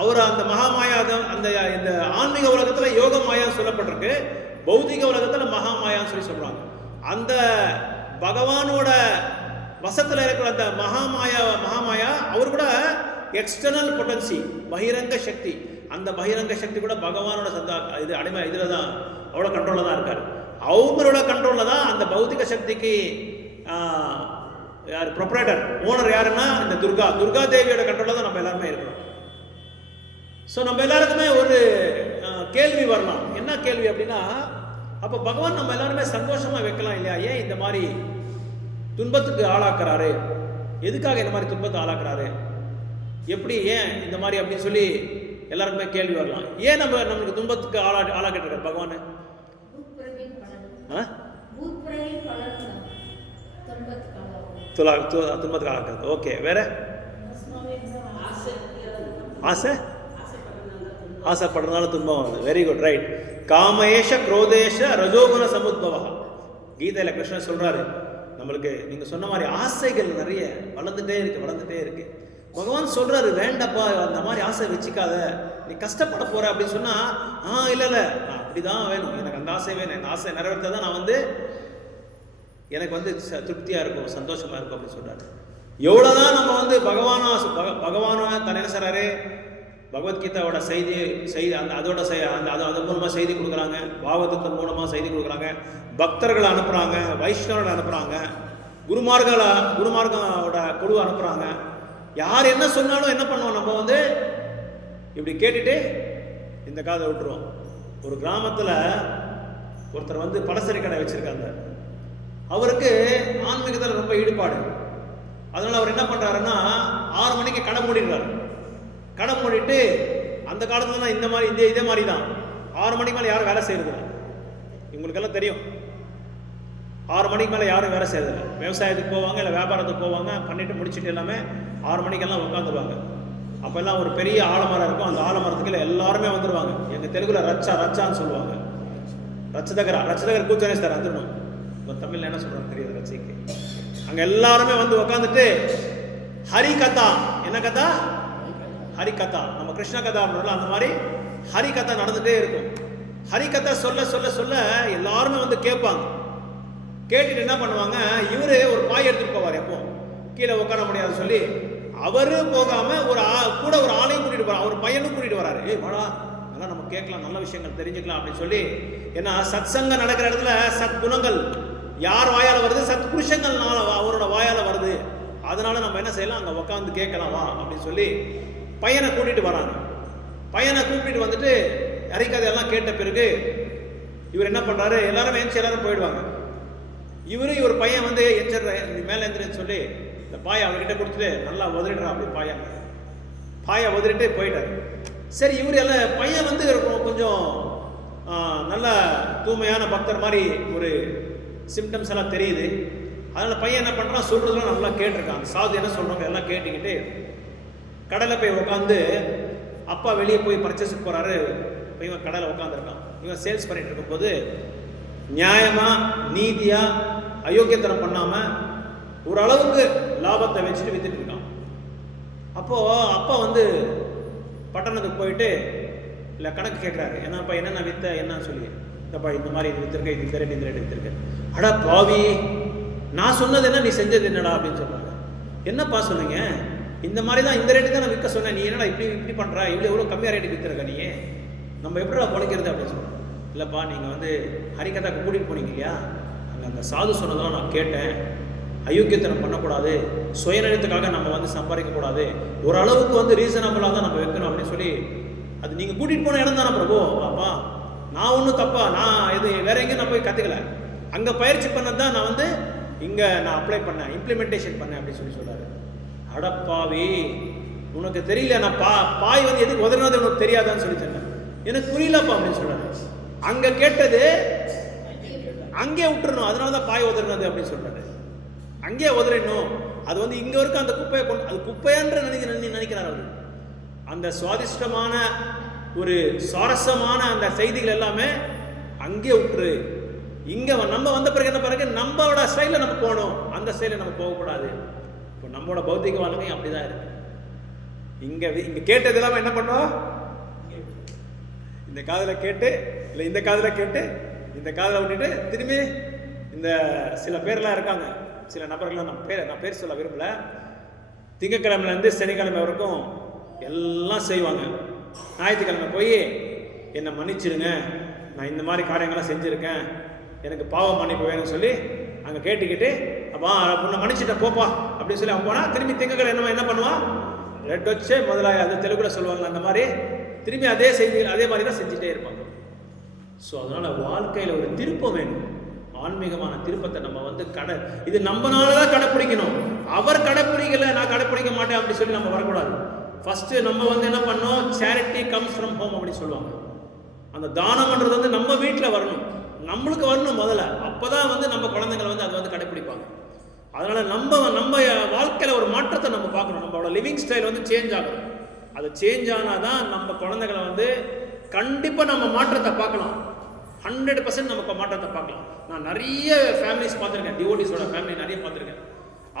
அவர் அந்த மகாமாயா அந்த இந்த ஆன்மீக உலகத்தில் யோக மாயான்னு சொல்லப்பட்டிருக்கு. பௌத்திக உலகத்தில் மகாமாயான்னு சொல்லி சொல்றாங்க. அந்த பகவானோட வசத்தில் இருக்கிற அந்த மகாமாயா அவர் கூட எக்ஸ்டர்னல் பொட்டன்சி, பகிரங்க சக்தி. அந்த பகிரங்க சக்தி கூட பகவானோட இது அடிமை இதில் தான், அவரோட கண்ட்ரோலில் தான் இருக்கார். அவங்களோட கண்ட்ரோலில் தான் அந்த பௌத்திக சக்திக்கு யார் ப்ரொப்ரைட்டர், ஓனர் யாருன்னா இந்த துர்கா தேவியோட கண்ட்ரோலில் தான் நம்ம எல்லாருமே இருக்கணும். ஸோ நம்ம எல்லாருக்குமே ஒரு கேள்வி வரலாம். என்ன கேள்வி அப்படின்னா, அப்போ பகவான் நம்ம எல்லாருமே சந்தோஷமாக வைக்கலாம் இல்லையா? ஏன் இந்த மாதிரி துன்பத்துக்கு ஆளாக்குறாரு? எதுக்காக இந்த மாதிரி துன்பத்தை ஆளாக்குறாரு? எப்படி, ஏன் இந்த மாதிரி அப்படின்னு சொல்லி எல்லாருக்குமே கேள்வி வரலாம். ஏன் நம்மளுக்கு துன்பத்துக்கு ஆளாக்கிட்டு இருக்காரு பகவான்? துன்பத்துக்கு ஆளாக்குறது. ஓகே, வேற ஆசைப்படுறதுனால துன்பம் வருது. Very good, right. காமேஷ குரோதேஷ ரஜோகுண சமுத்பவா. கீதையில கிருஷ்ணன் சொல்றாரு, நம்மளுக்கு நீங்க சொன்ன மாதிரி ஆசைகள் நிறைய வளர்ந்துட்டே இருக்கு. பகவான் சொல்றாரு, வேண்டப்பா அந்த மாதிரி ஆசை வச்சுக்காத, நீ கஷ்டப்பட போற அப்படின்னு சொன்னா, இல்லை நான் அப்படிதான் வேணும், எனக்கு அந்த ஆசை வேணும், அந்த ஆசை நிறைவேற்ற தான் நான் வந்து எனக்கு வந்து திருப்தியா இருக்கும், சந்தோஷமா இருக்கும் அப்படின்னு சொல்றாரு. எவ்வளவுதான் நம்ம வந்து பகவான தன்னை என்ன செய்றாரு? பகவத்கீதாவோட செய்தி அது மூலமா செய்தி கொடுக்குறாங்க, பாகவதத்தின் மூலமா செய்தி கொடுக்குறாங்க, பக்தர்களை அனுப்புறாங்க, வைஷ்ணவர்களை அனுப்புறாங்க, குருமார்கோட குழு அனுப்புறாங்க. யார் என்ன சொன்னாலும் என்ன பண்ணுவோம், நம்ம வந்து இப்படி கேட்டுட்டு இந்த காதை விட்டுருவோம். ஒரு கிராமத்தில் ஒருத்தர் வந்து பலசரி கடை வச்சிருக்காங்க. அவருக்கு ஆன்மீகத்தில் ரொம்ப ஈடுபாடு. அதனால அவர் என்ன பண்றாருன்னா, 6 மணிக்கு கடை மூடிடுறாரு. கடை மூடிட்டு, அந்த காலத்துல இந்த மாதிரி இதே மாதிரி தான் 6 மணிக்கு மேலே யாரும் வேலை செய்யறது இல்லை. இவங்களுக்கெல்லாம் தெரியும், 6 மணிக்கு மேலே யாரும் வேலை செய்யறதில்லை. விவசாயத்துக்கு போவாங்க, இல்லை வியாபாரத்துக்கு போவாங்க, பண்ணிட்டு முடிச்சுட்டு எல்லாமே 6 மணிக்கெல்லாம் உட்காந்துருவாங்க. அப்போ எல்லாம் ஒரு பெரிய ஆலமரம் இருக்கும், அந்த ஆலமரத்துக்கு எல்லாருமே வந்துடுவாங்க. எங்கள் தெலுங்குல ரச்சான்னு சொல்லுவாங்க. ரச்சதகர் கூச்சனேஸ்தர் வந்துடணும். இப்போ தமிழில் என்ன சொல்கிறாங்க தெரியாது, ரச்சைக்கு. அங்கே எல்லாருமே வந்து உட்காந்துட்டு ஹரிகதா, என்ன கதா? ஹரிகதா. நம்ம கிருஷ்ண கதா அப்படின்னா அந்த மாதிரி ஹரிகதா நடந்துகிட்டே இருக்கும். ஹரிகதா சொல்ல எல்லாருமே வந்து கேட்பாங்க. கேட்டுட்டு என்ன பண்ணுவாங்க, இவரு ஒரு பாய் எடுத்துட்டு போவார். எப்போ கீழே உட்கார முடியாது சொல்லி அவரு போகாம கூட ஒரு ஆளையும் கூட்டிட்டு போறாரு, அவர் பையனும் கூட்டிட்டு வராரு. வாடா, நல்லா நம்ம கேட்கலாம், நல்ல விஷயங்கள் தெரிஞ்சுக்கலாம் அப்படின்னு சொல்லி. ஏன்னா சத் சங்கம் நடக்கிற இடத்துல சத் குணங்கள் யார் வாயால வருது? சத் புருஷங்கள் அவரோட வாயால வருது. அதனால நம்ம என்ன செய்யலாம், அங்க உட்காந்து கேட்கலாம் வா அப்படின்னு சொல்லி பையனை கூட்டிட்டு வராங்க. பையனை கூட்டிட்டு வந்துட்டு ஹரிகதையெல்லாம் கேட்ட பிறகு இவர் என்ன பண்றாரு, எல்லாரும் எல்லாரும் போயிடுவாங்க. இவர் பையன் வந்து மேலே எந்திரன்னு சொல்லி இந்த பாயை அவர்கிட்ட கொடுத்துட்டு நல்லா உதறிடுறா. அப்படி பாயை உதறிட்டு போயிட்டார். சரி, இவர் எல்லாம் பையன் வந்து கொஞ்சம் நல்ல தூய்மையான பக்தர் மாதிரி ஒரு சிம்டம்ஸ் எல்லாம் தெரியுது. அதனால பையன் என்ன பண்ணுறான், சொல்றதெல்லாம் நல்லா கேட்டிருக்கான். சாது என்ன சொல்றாங்க எல்லாம் கேட்டுக்கிட்டு கடையில் போய் உட்காந்து, அப்பா வெளியே போய் பர்ச்சேஸுக்கு போறாரு, இவன் கடையில் உட்காந்துருக்கான். இவன் சேல்ஸ் பண்ணிட்டு இருக்கும்போது நியாயமா நீதியா அயோக்கியத்தனம் பண்ணாம ஓரளவுக்கு லாபத்தை வச்சுட்டு வித்துட்டு இருக்கான். அப்போ அப்பா வந்து பட்டணத்துக்கு போயிட்டு இல்லை கணக்கு கேட்குறாரு, என்னப்பா என்னென்ன வித்த என்னன்னு சொல்லி. இல்லைப்பா இந்த மாதிரி இது வித்திருக்கேன், இது ரேட் இந்த ரேட் வித்திருக்கேன். அடா பாவி, நான் சொன்னது என்ன, நீ செஞ்சது என்னடா அப்படின்னு சொல்றாங்க. என்னப்பா சொன்னீங்க, இந்த மாதிரி தான் இந்த ரேட்டு தான் நான் விற்க சொன்னேன், நீ என்னடா இப்படி பண்ற, இவ்வளோ கம்மியாக ரேட்டுக்கு வித்துருக்க, நீ நம்ம எப்படிடா பொழைக்கிறது அப்படின்னு சொல்கிறோம். இல்லைப்பா நீங்கள் வந்து ஹரிகதாக்கு கூட்டிகிட்டு போனீங்க இல்லையா, அங்கே அந்த சாது சொன்னதெல்லாம் நான் கேட்டேன். அயோக்கியத்தனம் பண்ணக்கூடாது, சுயநலத்துக்காக நம்ம வந்து சம்பாதிக்கக்கூடாது, ஓரளவுக்கு வந்து ரீசனபிளாக தான் நம்ம வைக்கணும் அப்படின்னு சொல்லி, அது நீங்கள் கூட்டிகிட்டு போன இடம் தானே பிரபு. அப்பா நான் ஒன்றும் தப்பா, நான் இது வேற எங்கேயும் நான் போய் கற்றுக்கல, அங்கே பயிற்சி பண்ணது தான் நான் வந்து இங்கே நான் அப்ளை பண்ணேன், இம்ப்ளிமெண்டேஷன் பண்ணேன் அப்படின்னு சொல்லி சொல்கிறாரு. அடப்பாவி, உனக்கு தெரியல, நான் பாய் வந்து எதுக்கு உதறினது உனக்கு தெரியாதான்னு சொல்லி சொன்னேன். எனக்கு புரியலப்பா அப்படின்னு சொல்கிறாரு. அங்கே கேட்டது அங்கே விட்டுறணும், அதனால தான் பாய் உதறினது அப்படின்னு சொல்கிறாரு. அங்கேயே உதறிடணும், அது வந்து இங்கே வரைக்கும் அந்த குப்பையை கொண்டு, அது குப்பையான்ற நினைக்கிறார் அவர். அந்த சுவாதிஷ்டமான ஒரு சுவாரஸ்யமான அந்த செய்திகள் எல்லாமே அங்கே விட்டுரு. இங்கே நம்ம வந்த பிறகு என்ன பிறகு நம்மளோட ஸ்டைலில் நம்ம போகணும், அந்த ஸ்டைலில் நம்ம போகக்கூடாது. இப்போ நம்மளோட பௌத்திக வாழ்க்கையும் அப்படி தான் இருக்கு. இங்கே கேட்டது எல்லாமே என்ன பண்ணோம், இந்த காதில் கேட்டு இல்லை இந்த காதில் கேட்டு இந்த காதில் விட்டுட்டு திரும்பி இந்த சில பேர்லாம் இருக்காங்க, சில நபர்கள்லாம் நான் பேர் சொல்ல விரும்பல, திங்கக்கிழமைலேருந்து சனிக்கிழமை வரைக்கும் எல்லாம் செய்வாங்க. ஞாயிற்றுக்கிழமை போய் என்னை மன்னிச்சிடுங்க, நான் இந்த மாதிரி காரியங்கள்லாம் செஞ்சுருக்கேன், எனக்கு பாவ மன்னிப்பு வேணும்னு சொல்லி அங்கே கேட்டுக்கிட்டு அப்பா உன்னை மன்னிச்சுட்டேன் போப்பா அப்படின்னு சொல்லி அவன் போனால் திரும்பி திங்கக்கிழமை என்ன பண்ணுவான், ரெட் வச்சு முதலாக அது தெலுங்குல சொல்லுவாங்க, அந்த மாதிரி திரும்பி அதே செய்திகள் அதே மாதிரி தான் செஞ்சுட்டே இருப்பாங்க. ஸோ அதனால் வாழ்க்கையில் ஒரு திருப்பம் வேணும், ஆன்மீகமான திருப்பத்தை நம்ம வந்து இது நம்மளால தான் கடைப்பிடிக்கணும். அவர் கடைப்பிடிக்கல, நான் கடைப்பிடிக்க மாட்டேன் அப்படி சொல்லி நம்ம வரக்கூடாது. ஃபர்ஸ்ட் நம்ம வந்து என்ன பண்ணோம், சேரிட்டி கம்ஸ் ஃப்ரம் ஹோம் அப்படின்னு சொல்லுவாங்க. அந்த தானம்ன்றது வந்து நம்ம வீட்டில் வரணும், நம்மளுக்கு வரணும் முதல்ல, அப்போதான் வந்து நம்ம குழந்தைங்களை வந்து அதை வந்து கடைப்பிடிப்பாங்க. அதனால நம்ம வாழ்க்கையில் ஒரு மாற்றத்தை நம்ம பார்க்கணும், நம்மளோட லிவிங் ஸ்டைல் வந்து சேஞ்ச் ஆகணும். அது சேஞ்ச் ஆனால் தான் நம்ம குழந்தைகளை வந்து கண்டிப்பாக நம்ம மாற்றத்தை பார்க்கலாம், 100% நமக்கு மாற்றத்தை பார்க்கலாம். நான் நிறைய ஃபேமிலிஸ் பார்த்துருக்கேன், டிவோட்டிஸோட ஃபேமிலி நிறைய பார்த்துருக்கேன்.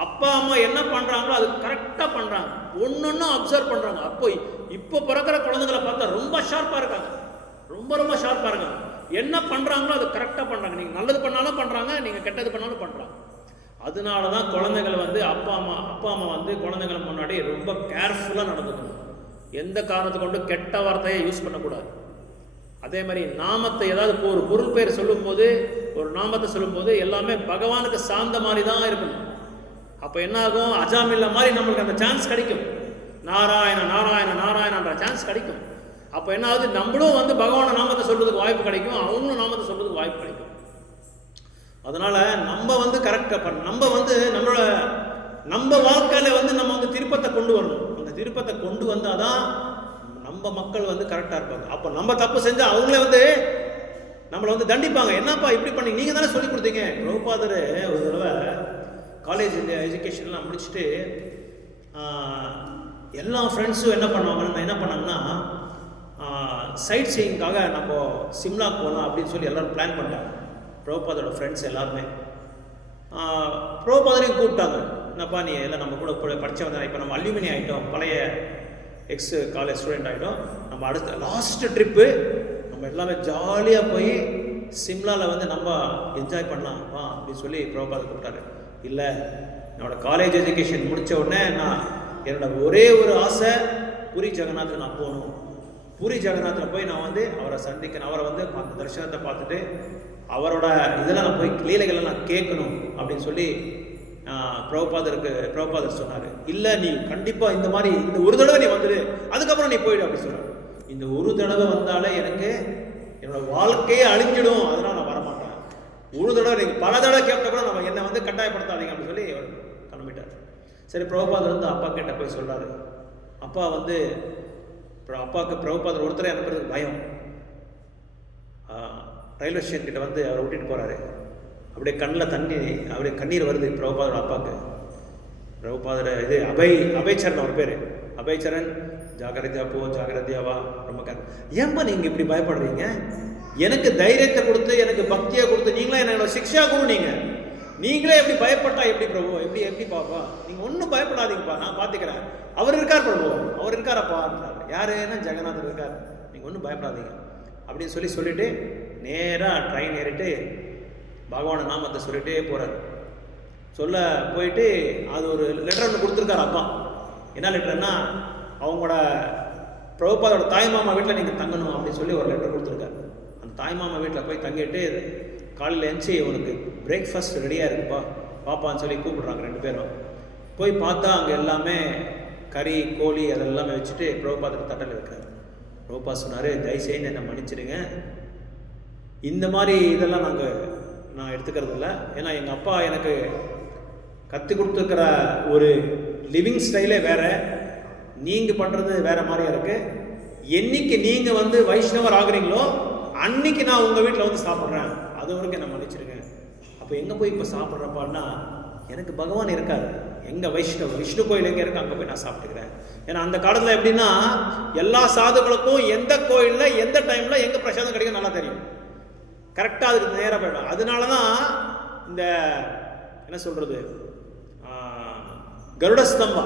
அப்பா அம்மா என்ன பண்ணுறாங்களோ அது கரெக்டாக பண்ணுறாங்க, ஒன்று அப்சர்வ் பண்ணுறாங்க. இப்போ பிறக்கிற குழந்தைங்களை பார்த்தா ரொம்ப ஷார்ப்பாக இருக்காங்க, ரொம்ப ஷார்ப்பாக இருக்காங்க. என்ன பண்ணுறாங்களோ அது கரெக்டாக பண்ணுறாங்க. நீங்கள் நல்லது பண்ணாலும் பண்ணுறாங்க, நீங்கள் கெட்டது பண்ணாலும் பண்ணுறாங்க. அதனால தான் குழந்தைகள் வந்து அப்பா அம்மா வந்து குழந்தைங்களை முன்னாடி ரொம்ப கேர்ஃபுல்லாக நடந்துக்கணும். எந்த காரணத்தை கொண்டு கெட்ட வார்த்தையை யூஸ் பண்ணக்கூடாது. அதே மாதிரி நாமத்தை ஏதாவது ஒரு பொருள் பேர் சொல்லும்போது, ஒரு நாமத்தை சொல்லும்போது எல்லாமே பகவானுக்கு சார்ந்த மாதிரி தான் இருக்கணும். அப்போ என்ன ஆகும், அஜாமில்ல மாதிரி நம்மளுக்கு அந்த சான்ஸ் கிடைக்கும், நாராயண நாராயண நாராயணன்ற சான்ஸ் கிடைக்கும். அப்போ என்ன ஆகுது, நம்மளும் வந்து பகவான நாமத்தை சொல்றதுக்கு வாய்ப்பு கிடைக்கும், அவங்களும் நாமத்தை சொல்றதுக்கு வாய்ப்பு கிடைக்கும். அதனால நம்ம வந்து கரெக்டாக நம்ம வந்து நம்ம வாழ்க்கையில வந்து நம்ம வந்து திருப்பத்தை கொண்டு வரணும். அந்த திருப்பத்தை கொண்டு வந்தாதான் நம்ம மக்கள் வந்து கரெக்டாக இருப்பாங்க. அப்போ நம்ம தப்பு செஞ்சால் அவங்களே வந்து நம்மளை வந்து தண்டிப்பாங்க. என்னப்பா இப்படி பண்ணி நீங்கள் தானே சொல்லி கொடுத்தீங்க. பிரபுபாதர் ஒரு தடவை காலேஜ் எஜுகேஷன்லாம் முடிச்சுட்டு எல்லா ஃப்ரெண்ட்ஸும் என்ன பண்ணாங்கன்னா சைட் சீயிங்காக நம்ம சிம்லா போகலாம் அப்படின்னு சொல்லி எல்லோரும் பிளான் பண்ணிட்டாங்க. பிரபுபாதரோட ஃப்ரெண்ட்ஸ் எல்லாருமே பிரபுபாதரையும் கூப்பிட்டாங்க. என்னப்பா நீ எல்லாம் நம்ம கூட படித்தவங்க, இப்போ நம்ம அல்யூமினி ஆகிட்டோம், பழைய எக்ஸ் காலேஜ் ஸ்டூடெண்ட் ஆகிட்டோம், நம்ம அடுத்த லாஸ்ட் ட்ரிப்பு நம்ம எல்லாமே ஜாலியாக போய் சிம்லாவில் வந்து நம்ம என்ஜாய் பண்ணலாம்ப்பா அப்படின்னு சொல்லி பிரபுபாதர் கூப்பிட்டாரு. இல்லை, என்னோடய காலேஜ் எஜுகேஷன் முடித்த உடனே நான் என்னோட ஒரே ஒரு ஆசை பூரி ஜெகநாத்துக்கு நான் போகணும். பூரி ஜெகநாத்தில் போய் நான் வந்து அவரை சந்திக்கணும், அவரை வந்து அந்த தரிசனத்தை பார்த்துட்டு அவரோட இதெல்லாம் நான் போய் லீலைகளை நான் கேட்கணும் அப்படின்னு சொல்லி பிரபுபாதர் சொன்னார். இல்லை, நீ கண்டிப்பாக இந்த மாதிரி இந்த ஒரு தடவை நீ வந்துடு, அதுக்கப்புறம் நீ போயிடு அப்படின்னு சொன்னார். இந்த ஒரு தடவை வந்தாலே எனக்கு என்னோட வாழ்க்கையே அழிஞ்சிடும், அதனால் நான் வரமாட்டேன். ஒரு தடவை நீங்கள் பல தடவை கேட்ட கூட நம்ம என்னை வந்து கட்டாயப்படுத்தாதீங்க அப்படின்னு சொல்லி அவர் கிளம்பிட்டார். சரி, பிரபுபாதர் வந்து அப்பா கிட்ட போய் சொல்கிறாரு. அப்பா வந்து அப்பாவுக்கு பிரபுபாதர் ஒருத்தரை அனுப்புறதுக்கு பயம். ரயில்வே ஸ்டேஷன் கிட்ட வந்து அவரை விட்டுட்டு போகிறாரு. அப்படியே கண்ணில் அப்படியே கண்ணீர் வருது பிரபுபாதரோட அப்பாவுக்கு. பிரபுபாதர் இது அபய்சரண் அவர் பேர், அபய்சரண். ஜாகிரதையாவா ரொம்ப ஏன்பா நீங்கள் இப்படி பயப்படுறீங்க? எனக்கு தைரியத்தை கொடுத்து எனக்கு பக்தியை கொடுத்து நீங்களே என்னோட சிக்ஷா குரு, நீங்களே எப்படி பயப்பட்டா எப்படி பிரபு, எப்படி பாப்பா, நீங்கள் ஒன்றும் பயப்படாதீங்கப்பா, நான் பார்த்துக்கிறேன், அவர் இருக்கார் பிரபு, அவர் இருக்காரப்பா. யாருன்னா ஜெகநாதர் இருக்கார், நீங்கள் ஒன்றும் பயப்படாதீங்க அப்படின்னு சொல்லிட்டு நேராக ட்ரெயின் ஏறிட்டு பகவான நாமத்தை சொல்லிட்டே போகிறார். போயிட்டு அது ஒரு லெட்டர் ஒன்று கொடுத்துருக்காரு அப்பா. என்ன லெட்டர்னா, அவங்களோட பிரபுபாதோட தாய் மாமா வீட்டில் நீங்கள் தங்கணும் அப்படின்னு சொல்லி ஒரு லெட்டர் கொடுத்துருக்காரு. அந்த தாய்மாமா வீட்டில் போய் தங்கிட்டு காலையில் எழுந்துச்சி உனக்கு பிரேக்ஃபாஸ்ட் ரெடியாக இருக்குப்பா பாப்பான்னு சொல்லி கூப்பிடுறாங்க 2 பேரும். போய் பார்த்தா அங்கே எல்லாமே கறி கோழி அதெல்லாமே வச்சுட்டு பிரபுபாதர் தட்டல் இருக்கிறார். பிரபுபா சொன்னார், தயவுசெய்து என்னை மன்னிச்சிடுங்க, இந்த மாதிரி இதெல்லாம் நான் எடுத்துக்கிறது இல்லை. ஏன்னா எங்கள் அப்பா எனக்கு கற்றுக் கொடுத்துருக்கிற ஒரு லிவிங் ஸ்டைலே வேறு, நீங்கள் பண்ணுறது வேறு மாதிரியா இருக்குது. என்னைக்கு நீங்கள் வந்து வைஷ்ணவர் ஆகுறீங்களோ அன்னைக்கு நான் உங்கள் வீட்டில் வந்து சாப்பிட்றேன், அது வரைக்கும் என்ன மன்னிச்சிருங்க. அப்போ எங்கே போய் இப்போ சாப்பிட்றப்பான்னா, எனக்கு பகவான் இருக்காரு, எங்கள் விஷ்ணு கோயில் எங்கே இருக்குது அங்கே போய் நான் சாப்பிட்டுக்கிறேன். ஏன்னா அந்த காலத்தில் எப்படின்னா எல்லா சாதுக்களுக்கும் எந்த கோயிலில் எந்த டைமில் எங்கே பிரசாதம் கிடைக்கும் நல்லா தெரியும், கரெக்டாக அதுக்கு நேராக போயிடும். அதனால தான் இந்த என்ன சொல்கிறது, கருடஸ்தம்பா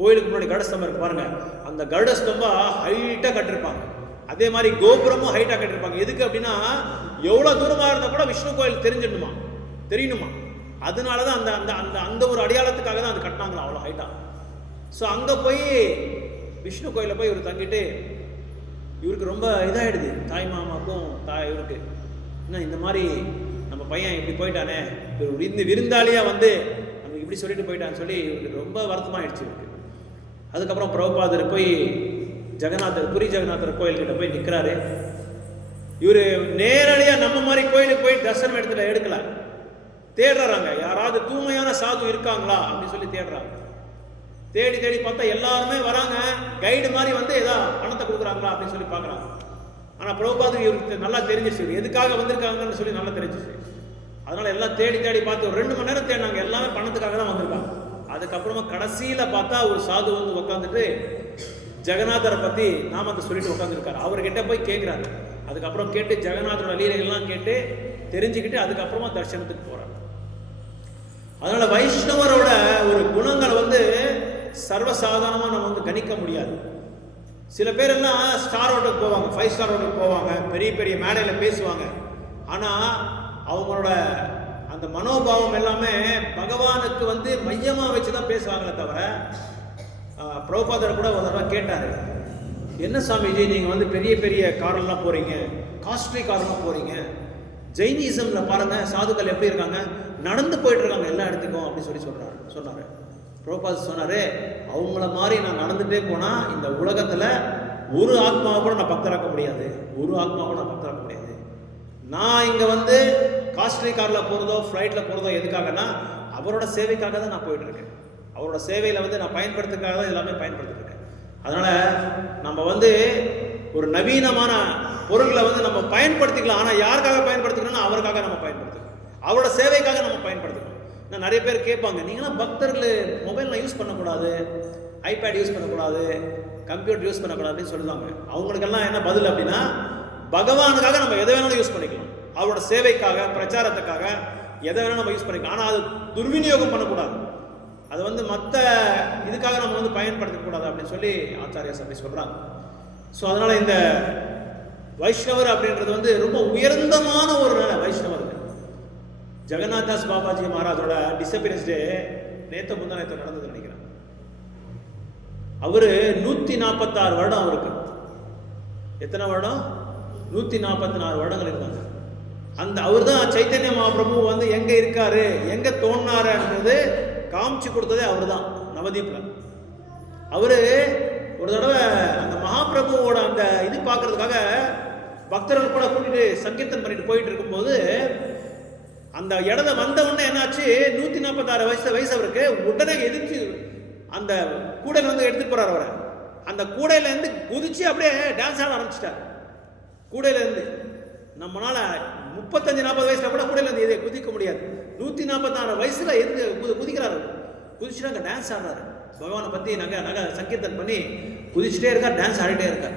கோயிலுக்கு முன்னாடி கருடஸ்தம்பம் இருக்கு பாருங்க, அந்த கருடஸ்தம்பா ஹைட்டாக கட்டிருப்பாங்க. அதே மாதிரி கோபுரமும் ஹைட்டாக கட்டிருப்பாங்க. எதுக்கு அப்படின்னா எவ்வளோ தூரமாக இருந்தால் கூட விஷ்ணு கோயில் தெரியணுமா. அதனால தான் அந்த அந்த அந்த அந்த ஒரு அடையாளத்துக்காக தான் அது கட்டினாங்களா அவ்வளோ ஹைட்டாக. ஸோ அங்கே போய் விஷ்ணு கோயிலில் போய் இவர் தங்கிட்டு இவருக்கு ரொம்ப இதாகிடுது, தாய் மாமாவுக்கும் இவருக்கு என்ன இந்த மாதிரி நம்ம பையன் இப்படி போயிட்டானே, இவர் விருந்தாளியாக வந்து நமக்கு இப்படி சொல்லிட்டு போயிட்டான்னு சொல்லி இவருக்கு ரொம்ப வருத்தமாகிடுச்சு இவருக்கு. அதுக்கப்புறம் பிரபுபாதர் போய் புரி ஜெகநாதர் கோயில்கிட்ட போய் நிற்கிறாரு. இவர் நேரடியாக நம்ம மாதிரி கோயிலுக்கு போய் தரிசனம் எடுக்கல, தேடுறாங்க யாராவது தூய்மையான சாது இருக்காங்களா அப்படின்னு சொல்லி தேடுறாங்க. தேடி பார்த்தா எல்லாருமே வராங்க, கைடு மாதிரி வந்து ஏதோ பணத்தை கொடுக்குறாங்களா அப்படின்னு சொல்லி பார்க்குறாங்க. ஆனால் பிரபுபாதர் இவருக்கு நல்லா தெரிஞ்சிச்சு எதுக்காக வந்திருக்காங்கன்னு சொல்லி நல்லா தெரிஞ்சிச்சு. அதனால எல்லாம் தேடி பார்த்து ஒரு 2 மணி நேரம் தேடினாங்க, எல்லாமே பணத்துக்காக தான் வந்திருக்காங்க. அதுக்கப்புறமா கடைசியில் பார்த்தா ஒரு சாது வந்து உட்காந்துட்டு ஜெகநாதரை பற்றி நாமத்தை சொல்லிட்டு உட்காந்துருக்காரு. அவர்கிட்ட போய் கேட்குறாரு. அதுக்கப்புறம் கேட்டு ஜெகநாதரோட லீலைகள்லாம் கேட்டு தெரிஞ்சுக்கிட்டு அதுக்கப்புறமா தரிசனத்துக்கு போகிறார். அதனால வைஷ்ணவரோட ஒரு குணங்களை வந்து சர்வசாதாரணமாக நம்ம வந்து கணிக்க முடியாது. சில பேர் எல்லாம் ஸ்டார் ஹோட்டலுக்கு போவாங்க, 5 ஸ்டார் ஹோட்டலுக்கு போவாங்க, பெரிய பெரிய மேடையில் பேசுவாங்க. ஆனால் அவங்களோட அந்த மனோபாவம் எல்லாமே பகவானுக்கு வந்து மையமாக வச்சு தான் பேசுவாங்களே தவிர. பிரபுபாதர் கூட ஒரு தடவை கேட்டார், என்ன சாமிஜி நீங்கள் வந்து பெரிய பெரிய காரெல்லாம் போகிறீங்க, காஸ்ட்லி காரெல்லாம் போகிறீங்க, ஜெயினிசமில் பாருங்கள் சாதுக்கள் எப்படி இருக்காங்க, நடந்து போயிட்டு இருக்காங்க எல்லா இடத்துக்கும் அப்படின்னு சொன்னார். பிரபுபாதர் சொன்னார், அவங்கள மாதிரி நான் நடந்துகிட்டே போனால் இந்த உலகத்தில் ஒரு ஆத்மாவை கூட நான் பக்தராக்க முடியாது. நான் இங்கே வந்து காஸ்ட்லி காரில் போகிறதோ ஃப்ளைட்டில் போகிறதோ எதுக்காகனா அவரோட சேவைக்காக தான் நான் போயிட்டுருக்கேன். அவரோட சேவையில் வந்து நான் பயன்படுத்துறதுக்காக தான் எல்லாமே பயன்படுத்திருக்கேன். அதனால் நம்ம வந்து ஒரு நவீனமான பொருட்களை வந்து நம்ம பயன்படுத்திக்கலாம். ஆனால் யாருக்காக பயன்படுத்திக்கணும்னா அவருக்காக நம்ம பயன்படுத்திக்கணும், அவரோட சேவைக்காக நம்ம பயன்படுத்திக்கணும். நான் நிறைய பேர் கேட்பாங்க, நீங்களாம் பக்தர்கள் மொபைலில் யூஸ் பண்ணக்கூடாது, ஐபேட் யூஸ் பண்ணக்கூடாது, கம்ப்யூட்டர் யூஸ் பண்ணக்கூடாது அப்படின்னு சொல்லுவாங்க. அவங்களுக்கெல்லாம் என்ன பதில் அப்படின்னா, பகவானுக்காக நம்ம எதை வேணாலும் யூஸ் பண்ணிக்கலாம், அவரோட சேவைக்காக பிரச்சாரத்துக்காக எதை வேணாலும் நம்ம யூஸ் பண்ணிக்கலாம். ஆனால் அது துர்விநியோகம் பண்ணக்கூடாது, அது வந்து மற்ற இதுக்காக நம்ம வந்து பயன்படுத்தக்கூடாது அப்படின்னு சொல்லி ஆச்சாரியாஸ் அப்படி சொல்கிறாங்க. ஸோ அதனால் இந்த வைஷ்ணவர் அப்படின்றது வந்து ரொம்ப உயர்ந்தமான ஒரு நிலை. வைஷ்ணவர் ஜெகநாதாஸ் பாபாஜி மகாராஜோட டிசப்பியரன்ஸ் டே முந்தா நேற்று நடந்தது நினைக்கிறேன். அவர் 146 வருடம், அவருக்கு எத்தனை வருடம்? 144 வருடங்கள் இருந்தாங்க. அந்த அவர் தான் சைத்தன்ய மகாபிரபு வந்து எங்கே இருக்காரு, எங்கே தோன்றாருன்றது காமிச்சு கொடுத்ததே அவர் தான். நவதீப்பில் அவர் ஒரு தடவை அந்த மகாபிரபுவோட அந்த இது பார்க்கறதுக்காக பக்தர்கள் கூட கூட்டிட்டு சங்கீர்த்தன் பண்ணிட்டு போயிட்டு இருக்கும்போது அந்த இடத்த வந்த உடனே என்னாச்சு, 146 வயசு அவருக்கு. உடனே எதிர்த்து அந்த கூடையில் வந்து எடுத்துட்டு போறாரு அவரை. அந்த கூடையிலேருந்து குதிச்சு அப்படியே டான்ஸ் ஆட ஆரம்பிச்சிட்டார். கூடையிலேருந்து நம்மளால 35-40 வயசுல கூட கூடையிலேருந்து எதை குதிக்க முடியாது. 146 வயசுல எது குதிக்கிறாரு, குதிச்சுட்டு அங்கே டான்ஸ் ஆடுறாரு. பகவானை பற்றி நகை சங்கீர்த்தன் பண்ணி குதிச்சுட்டே இருக்கார், டான்ஸ் ஆடிட்டே இருக்கார்.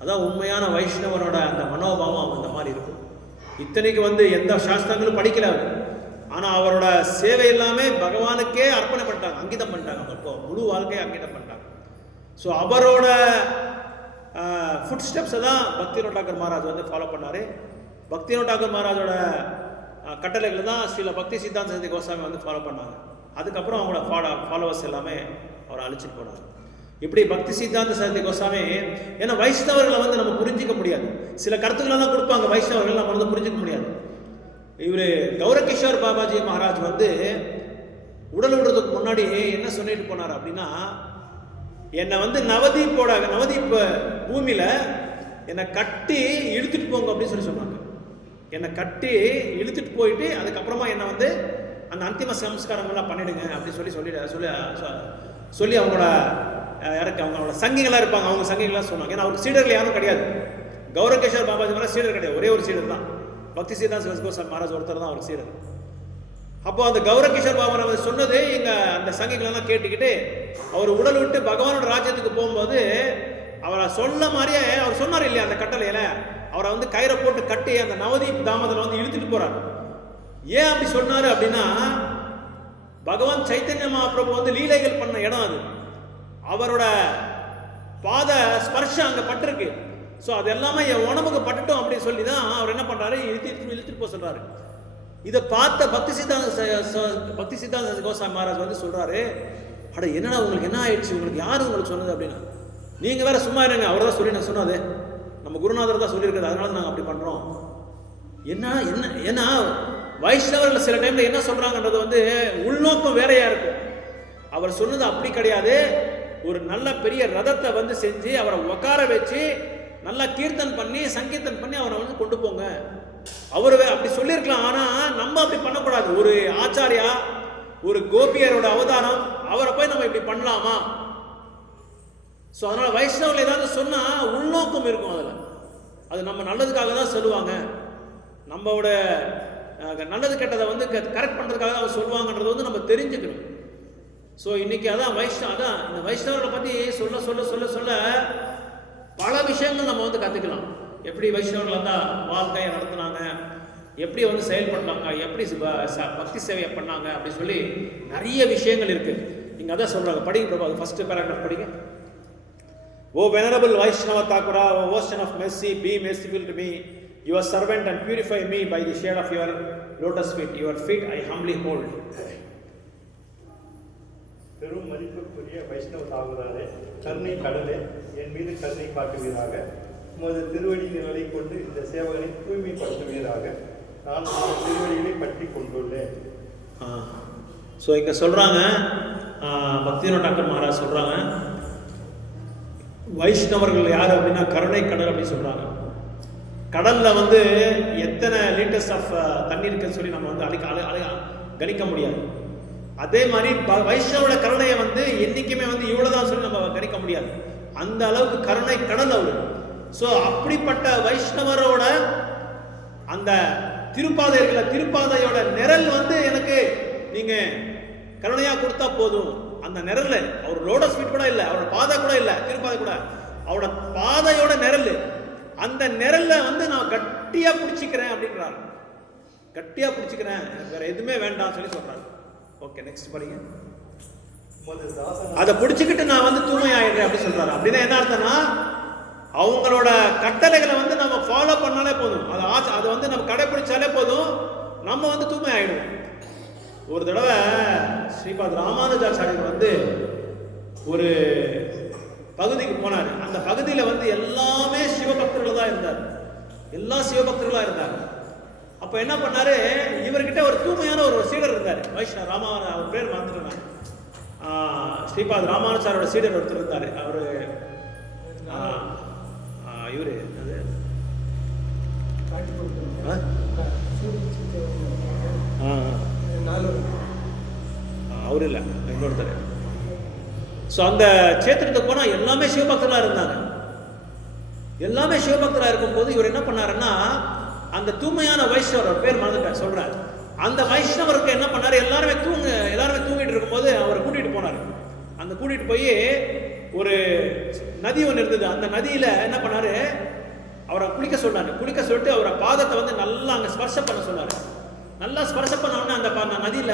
அதான் உண்மையான வைஷ்ணவனோட அந்த மனோபாவம் அந்த மாதிரி இருக்கும். இத்தனைக்கு வந்து எந்த சாஸ்திரங்களும் படிக்கல அவர், ஆனால் அவரோட சேவை எல்லாமே பகவானுக்கே அர்ப்பணம் பண்ணிட்டாங்க, அங்கிதம் பண்ணிட்டாங்க. அப்போ முழு வாழ்க்கையை அங்கிதம் பண்ணிட்டாங்க. ஸோ அவரோட ஃபுட் ஸ்டெப்ஸை தான் பக்திவினோத் தாக்கூர் மகாராஜ் வந்து ஃபாலோ பண்ணார். பக்திவினோத் தாக்கூர் மகாராஜோட கட்டளைகள் தான் ஸ்ரீல பக்தி சித்தாந்த சரஸ்வதி கோஸ்வாமி வந்து ஃபாலோ பண்ணாங்க. அதுக்கப்புறம் அவங்களோட ஃபாலோவர்ஸ் எல்லாமே அவரை அழிச்சிட்டு போனாங்க. இப்படி பக்தி சித்தாந்த சரஸ்வதி கோஸ்வாமி, ஏன்னா வைஷ்ணவர்களை வந்து நம்ம புரிஞ்சிக்க முடியாது, சில கருத்துக்களெல்லாம் கொடுப்பாங்க வைஷ்ணவர்கள், நம்ம வந்து புரிஞ்சிக்க முடியாது. இவர் கௌரகிஷோர் பாபாஜி மகாராஜ் வந்து உடல் விடுறதுக்கு முன்னாடி என்ன சொல்லிட்டு போனார் அப்படின்னா, என்னை வந்து நவதீப் பூமியில என்னை கட்டி இழுத்துட்டு போங்க அப்படின்னு சொன்னாங்க. என்னை கட்டி இழுத்துட்டு போயிட்டு அதுக்கப்புறமா என்னை வந்து அந்த அந்திம சம்ஸ்காரங்கள்லாம் பண்ணிடுங்க அப்படின்னு சொல்லி அவங்களோட அவங்களோட சங்கிகளாக இருப்பாங்க, அவங்க சங்கிகளாக சொன்னாங்க. ஏன்னா அவருக்கு சீடர்கள் யாரும் கிடையாது. கௌரகிஷோர் பாபாஜி மகாராஜ் சீடர் கிடையாது, ஒரே ஒரு சீடர் தான், பக்தி சித்தாந்த சரஸ்வதி கோஸ்வாமி மகாராஜ் ஒருத்தர் தான் அவருக்கு சீடர். அப்போ அந்த கௌரகிஷோர் பாபா சொன்னது இங்க அந்த சங்கிகளெல்லாம் கேட்டுக்கிட்டு அவர் உடல் விட்டு பகவானோட ராஜ்யத்துக்கு போகும்போது அவரை சொல்ல மாதிரியே அவர் சொன்னார் இல்லையா, அந்த கட்டளையில அவரை வந்து கயிறை போட்டு கட்டி அந்த நவதீப் தாமத்தில் வந்து இழுத்துட்டு போறாரு. ஏன் அப்படி சொன்னாரு அப்படின்னா, பகவான் சைத்தன்ய மகாபிரபு வந்து லீலைகள் பண்ண இடம் அது, அவரோட பாத ஸ்பர்ஷம் அங்க பட்டிருக்கு. ஸோ அது எல்லாமே என் உடம்புக்கு பட்டுட்டோம் அப்படின்னு சொல்லி தான் அவர் என்ன பண்றாரு, இழுத்துட்டு போக சொல்றாரு. இதை பார்த்த பக்தி சித்தாந்த கோஸ்வாமி மகாராஜ் வந்து சொல்றாரு, அட என்னடா உங்களுக்கு என்ன ஆயிடுச்சு, உங்களுக்கு யாரு உங்களுக்கு சொன்னது அப்படின்னா, நீங்க வேற சும்மா இருங்க, அவர் தான் சொல்லி நான் சொன்னது, நம்ம குருநாதர் தான் சொல்லியிருக்காரு, அதனால நாங்கள் அப்படி பண்றோம். ஏன்னா வைஷ்ணவர்கள் சில டைம்ல என்ன சொல்றாங்கன்றது வந்து உள்நோக்கம் வேறையா இருக்கும். அவர் சொன்னது அப்படி கிடையாது, ஒரு நல்ல பெரிய ரதத்தை வந்து செஞ்சு அவரை உட்கார வச்சு நல்லா கீர்த்தன் பண்ணி சங்கீர்த்தன் பண்ணி அவரை வந்து கொண்டு போங்க, அவரு அப்படி சொல்லியிருக்கலாம். ஆனா நம்ம அப்படி பண்ணக்கூடாது. ஒரு ஆச்சாரியா, ஒரு கோபியரோட அவதாரம், அவரை போய் நம்ம இப்படி பண்ணலாமா? ஸோ அதனால வைஷ்ணவர்கள் ஏதாவது சொன்னா உள்நோக்கம் இருக்கும், அதில் அது நம்ம நல்லதுக்காக தான் சொல்லுவாங்க, நம்மளோட நல்லது கெட்டதை வந்து கரெக்ட் பண்றதுக்காக தான் அவங்க சொல்லுவாங்கன்றது வந்து நம்ம தெரிஞ்சுக்கணும். ஸோ இன்னைக்கு அதான் இந்த வைஷ்ணவர்களை பத்தி சொல்ல சொல்ல சொல்ல சொல்ல பல விஷயங்கள் நம்ம வந்து கற்றுக்கலாம். எப்படி வைஷ்ணவர்கள் தான் வாழ்க்கையை நடத்தினாங்க, எப்படி வந்து செயல்பட்டாங்க, எப்படி பக்தி சேவையை பண்ணாங்க அப்படின்னு சொல்லி நிறைய விஷயங்கள் இருக்கு. நீங்க அதான் சொல்றாங்க, படிங்க பிரபு, அது ஃபர்ஸ்ட் பேராகிராஃப் படிங்க. O venerable Vaishnava Thakura, O ocean of mercy, be merciful to me, your servant, and purify me by the shade of your lotus feet. Your feet I humbly hold. பெரும் மதிப்புக்குரிய வைஷ்ணவ தாகுராரே, கருணை கடலே, என் மீது கருணை காட்டுவீராக. உமது திருவடி நிழலை கொண்டு இந்த சேவகனை தூய்மைப்படுத்துவீராக. நான் திருவடிகளை பற்றி கொண்டுள்ளேன். ஸோ இங்கே சொல்கிறாங்க, பக்திவினோத் டாக்கர் மகாராஜ் சொல்கிறாங்க, வைஷ்ணவர்கள் யார் அப்படின்னா கருணை கடல் அப்படின்னு சொல்கிறாங்க. கடலில் வந்து எத்தனை லிட்டர்ஸ் ஆஃப் தண்ணி இருக்குன்னு சொல்லி நம்ம வந்து கணிக்க முடியாது. அதே மாதிரி வைஷ்ணவோட கருணையை வந்து என்றைக்குமே வந்து இவ்வளோதான் சொல்லி நம்ம கணிக்க முடியாது. அந்த அளவுக்கு கருணை கடல் அவரு. ஸோ அப்படிப்பட்ட வைஷ்ணவரோட அந்த திருப்பாதை இருக்கிற திருப்பாதையோட நிழல் வந்து எனக்கு நீங்க கருணையா கொடுத்தா போதும். அந்த நிழல் அவர் லோட்டஸ் ஃபீட் கூட இல்லை, அவரோட பாதை கூட இல்லை, திருப்பாதை கூட, அவரோட பாதையோட நிழல், அந்த நிழல்ல வந்து நான் கட்டியா பிடிச்சிக்கிறேன் அப்படின்றாரு. கட்டியா பிடிச்சிக்கிறேன், எனக்கு வேற எதுவுமே வேண்டாம் சொல்லி சொல்றாரு. ஓகே, நெக்ஸ்ட் படிங்க. அதை பிடிச்சிக்கிட்டு நான் வந்து தூய்மை ஆயிடுறேன் அப்படின்னு சொல்றாரு. அப்படின்னா என்ன அர்த்தம்னா, அவங்களோட கட்டளைகளை வந்து நம்ம ஃபாலோ பண்ணாலே போதும், அதை வந்து நம்ம கடைபிடிச்சாலே போதும், நம்ம வந்து தூய்மை ஆயிடுவோம். ஒரு தடவை ஸ்ரீபாத் ராமானுஜாச்சாரியர் வந்து ஒரு பகுதிக்கு போனார். அந்த பகுதியில் வந்து எல்லாமே சிவபக்தர்கள் தான் இருந்தார், எல்லா சிவபக்தர்களாக இருந்தார். அப்போ என்ன பண்ணாரு, இவர்கிட்ட ஒரு தூய்மையான ஒரு சீடர் இருந்தார், வைஷ்ணவ அவர் பேர் மறந்துருந்தாங்க, ஸ்ரீபாத் ராமானுஜாரோட சீடர் ஒருத்தர் இருந்தார். அவர் இவரு அவரு இல்லை, இன்னொருத்தர். ஸோ அந்த சேத்திரத்துக்கு போனால் எல்லாமே சிவபக்தராக இருந்தாங்க. எல்லாமே சிவபக்தராக இருக்கும்போது இவர் என்ன பண்ணாருன்னா, அந்த தூய்மையான வைஷ்ணவர் பேர் மறந்துட்டேன் சொல்றாரு, அந்த வைஷ்ணவருக்கு என்ன பண்ணாரு, எல்லாருமே தூங்கிட்டு இருக்கும்போது அவரை கூட்டிட்டு போனார். அந்த கூட்டிட்டு போய் ஒரு நதி ஒன்று இருந்தது, அந்த நதியில என்ன பண்ணாரு, அவரை குளிக்க சொன்னாரு. குளிக்க சொல்லிட்டு அவரை பாதத்தை வந்து நல்லா அங்கே ஸ்பர்ஷம் பண்ண சொன்னாரு. நல்லா ஸ்பர்ஷம் பண்ண உடனே அந்த நதியில,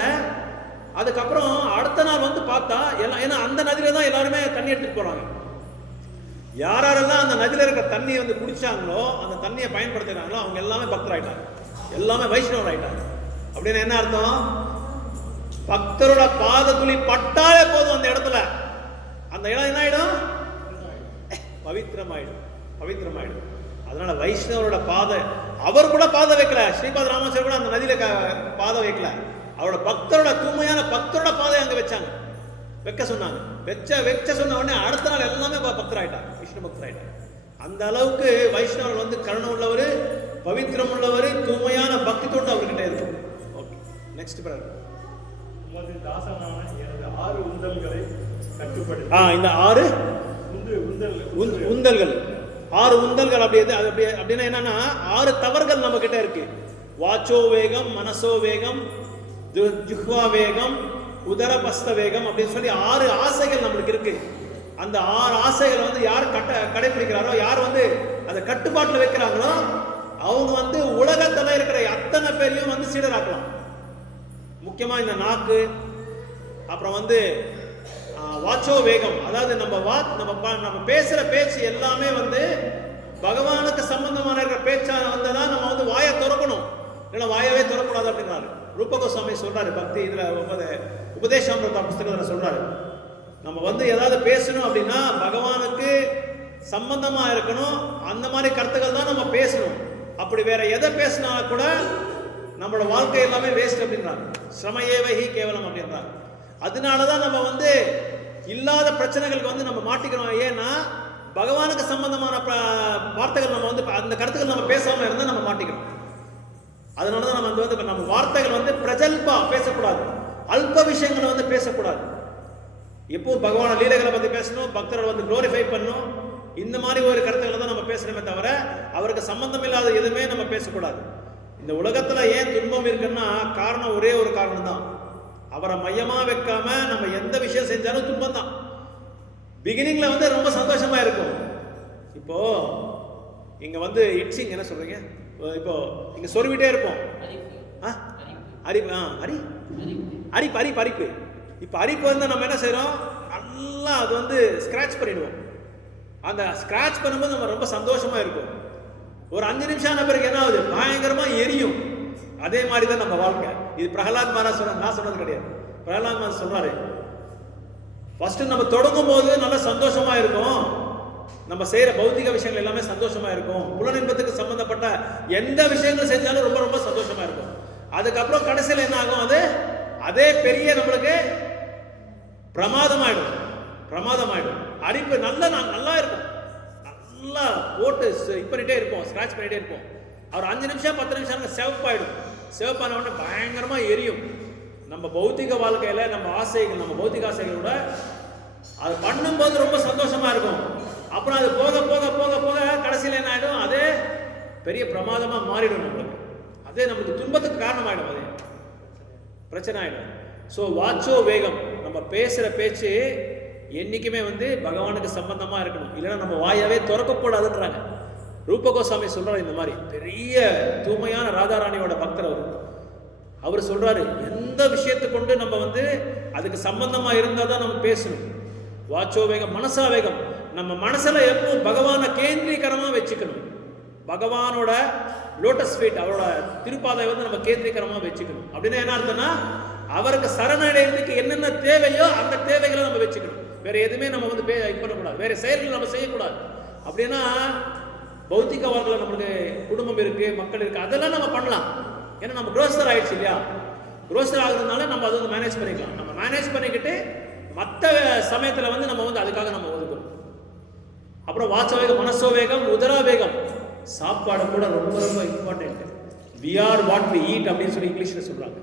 அதுக்கப்புறம் அடுத்த நாள் வந்து பார்த்தா ஏன்னா அந்த நதியில தான் எல்லாருமே தண்ணி எடுத்துட்டு போறாங்க. யாரெல்லாம் அந்த நதியில இருக்க தண்ணியை வந்து குடிச்சாங்களோ, அந்த தண்ணியை பயன்படுத்துறாங்களோ, அவங்க எல்லாமே பக்தர் ஆயிட்டாங்க, எல்லாமே வைஷ்ணவர் ஆயிட்டாங்க. அப்படின்னு என்ன அர்த்தம், பக்தரோட பாத துளி பட்டாலே போதும் அந்த இடத்துல, அந்த இடம் என்ன ஆயிடும், பவித்திரமாயிடும். அதனால வைஷ்ணவரோட பாதை, அவர் கூட பாதை வைக்கல, ஸ்ரீபாத ராமாச்சார் கூட அந்த நதியில பாதை வைக்கல, அவரோட பக்தரோட தூய்மையான பக்தரோட பாதை அங்க வச்சாங்க, வைக்க சொன்னாங்க. வெச்ச சொன்ன உடனே அடுத்த நாள் எல்லாமே பக்தராயிட்டாங்க, விஷ்ணு பக்தராயிட்டாங்க. அந்த அளவுக்கு வைஷ்ணவர் வந்து கருணை உள்ளவர், பவித்திரம் உள்ளவர், தூய்மையான பக்தி தோட்டம் அவர்கிட்ட இருக்கு. Okay, next brother. உமது தாசனான எனது 6 உந்தல்களை கட்டுப்படுத்தி இந்த 6 உந்தல்கள் 6 உந்தல்கள் அப்படின்னா என்னன்னா 6 தவறுகள் நம்ம கிட்ட இருக்கு. வாச்சோ வேகம், மனசோ வேகம், ஜுஹ்வா வேகம், உதரபஸ்த வேகம் அப்படின்னு சொல்லி 6 ஆசைகள் நம்மளுக்கு இருக்கு. அந்த 6 ஆசைகளை வந்து யார் கடைபிடிக்கிறாரோ, யார் வந்து அதை கட்டுப்பாட்டில் வைக்கிறாங்களோ, அவங்க வந்து உலகத்தில் இருக்கிற அத்தனை பேரையும் வந்து சீடராக்கலாம். முக்கியமா இந்த நாக்கு, அப்புறம் வந்து வாச்சோ வேகம், அதாவது நம்ம பேசுற பேச்சு எல்லாமே வந்து பகவானுக்கு சம்பந்தமான இருக்கிற பேச்சா வந்ததான் நம்ம வந்து வாயை திறக்கணும், இல்லைன்னா வாயவே திறக்கூடாது அப்படின்னாரு ரூப கோஸ்வாமி சொல்றாரு. பக்தி இதுல உபதேசாமிருதா புஸ்தகத்தில் சொல்றாரு, நம்ம வந்து ஏதாவது பேசணும் அப்படின்னா பகவானுக்கு சம்பந்தமா இருக்கணும், அந்த மாதிரி கருத்துக்கள் தான் நம்ம பேசணும். அப்படி வேற எதை பேசினா கூட நம்மளோட வாழ்க்கை எல்லாமே வேஸ்ட் அப்படின்றாங்க. ஸ்ரமயேவஹி கேவலம் அப்படின்றாங்க. அதனாலதான் நம்ம வந்து இல்லாத பிரச்சனைகளுக்கு வந்து நம்ம மாட்டிக்கிறோம். ஏன்னா பகவானுக்கு சம்பந்தமான வார்த்தைகள் நம்ம வந்து அந்த கருத்துக்கள் நம்ம பேசாம இருந்தா நம்ம மாட்டிக்கிறோம். அதனாலதான் நம்ம வந்து நம்ம வார்த்தைகள் வந்து பிரஜல்பா பேசக்கூடாது, அல்ப விஷயங்களை வந்து பேசக்கூடாது. எப்போ பகவான லீலைகளை பத்தி பேசணும், பக்தர்களை வந்து குளோரிஃபை பண்ணணும், இந்த மாதிரி ஒரு கருத்துக்களை தான் நம்ம பேசணுமே தவிர அவருக்கு சம்பந்தம் இல்லாத எதுவுமே நம்ம பேசக்கூடாது. இந்த உலகத்துல ஏன் துன்பம் இருக்குன்னா காரணம் ஒரே ஒரு காரணம் தான், அவரை மையமா வைக்காம நம்ம எந்த விஷயம் செஞ்சாலும் துன்பம் தான். பிகினிங்ல வந்து ரொம்ப சந்தோஷமா இருக்கும். இப்போ இங்க வந்து இட்சிங் என்ன சொல்றீங்க, இப்போ இங்க சொருவிட்டே இருப்போம், அரிப்பு. இப்போ அரிப்பு வந்து நம்ம என்ன செய்யறோம், நல்லா அது வந்து ஸ்கிராச் பண்ணிடுவோம். அந்த ஸ்கிராச் பண்ணும்போது நம்ம ரொம்ப சந்தோஷமா இருக்கும். ஒரு 5 நிமிஷம் ஆன பிறகு என்ன ஆகுது, பயங்கரமா எரியும். அதே மாதிரி தான் நம்ம வாழ்க்கை. இது பிரகலாத் மகாராஜ் சொன்ன, நான் சொன்னது கிடையாது. பிரகலாத் மகாராஜ் சொல்றாரு, ஃபர்ஸ்ட் நம்ம தொடங்கும் போது நல்லா சந்தோஷமா இருக்கும், நம்ம செய்யற பௌத்திக விஷயங்கள் எல்லாமே சந்தோஷமா இருக்கும், புலனின்பத்துக்கு சம்பந்தப்பட்ட எந்த விஷயங்கள் செஞ்சாலும் ரொம்ப ரொம்ப சந்தோஷமா இருக்கும். அதுக்கப்புறம் கடைசியில் என்ன ஆகும், அதே பெரிய நம்மளுக்கு பிரமாதமாயிடும். அரிப்பு நல்லா இருக்கும், நல்லா போட்டு பண்ணிட்டே இருப்போம், ஸ்கிராச் பண்ணிட்டே இருப்போம். அவர் 5 நிமிஷம் 10 நிமிஷம் சிவப்பாயிடும். சிவப்பான உடனே பயங்கரமா எரியும். நம்ம பௌத்திக வாழ்க்கையில நம்ம ஆசைகள், நம்ம பௌத்திக ஆசைகளோட அது பண்ணும்போது ரொம்ப சந்தோஷமா இருக்கும். அப்புறம் அது போக போக போக போக கடைசியில் என்ன ஆயிடும், அதே பெரிய பிரமாதமா மாறிடும் நம்மளுக்கு. அதே நமக்கு துன்பத்துக்கு காரணமாயிடும், அதே பிரச்சனை ஆயிடும். ஸோ வாச்சோ வேகம், நம்ம பேசுற பேச்சு என்னைக்குமே வந்து பகவானுக்கு சம்பந்தமா இருக்கணும், இல்லைன்னா நம்ம வாயாவே திறக்கக்கூடாதுன்றாங்க. ரூப கோஸ்வாமி சொல்றாரு, இந்த மாதிரி பெரிய தூய்மையான ராதாராணியோட பக்தர் அவர் சொல்றாரு, எந்த விஷயத்தை கொண்டு நம்ம வந்து அதுக்கு சம்பந்தமா இருந்தால் தான் நம்ம பேசணும். வாச்சோ வேகம், மனசா வேகம், நம்ம மனசுல எப்போ பகவானை கேந்திரீகரமா வச்சுக்கணும். பகவானோட லோட்டஸ் ஃபீட், அவரோட திருப்பாதை வந்து நம்ம கேந்திரீகரமா வச்சுக்கணும். அப்படின்னா என்ன அர்த்தம்னா, அவருக்கு சரணடைறதுக்கு என்னென்ன தேவையோ அந்த தேவைகளை நம்ம வச்சுக்கணும். வேற எதுவுமே நம்ம வந்து பண்ணக்கூடாது, வேற செயல்கள் நம்ம செய்யக்கூடாது. அப்படின்னா பௌத்திக வாழ்க்கையில் நம்மளுக்கு குடும்பம் இருக்கு, மக்கள் இருக்கு, அதெல்லாம் நம்ம பண்ணலாம். ஏன்னா நம்ம குரோஸ்டர் ஆயிடுச்சு இல்லையா, குரோஸ்டர் ஆகுறதுனால நம்ம அதை வந்து மேனேஜ் பண்ணிக்கலாம். நம்ம மேனேஜ் பண்ணிக்கிட்டு மற்ற சமயத்தில் வந்து நம்ம வந்து அதுக்காக நம்ம ஒதுக்கணும். அப்புறம் வாச்ச வேகம், மனசோ வேகம், உதரா வேகம், சாப்பாடு கூட ரொம்ப ரொம்ப important. We are what we eat அப்படின்னு சொல்லி இங்கிலீஷ்ல சொல்றாங்க.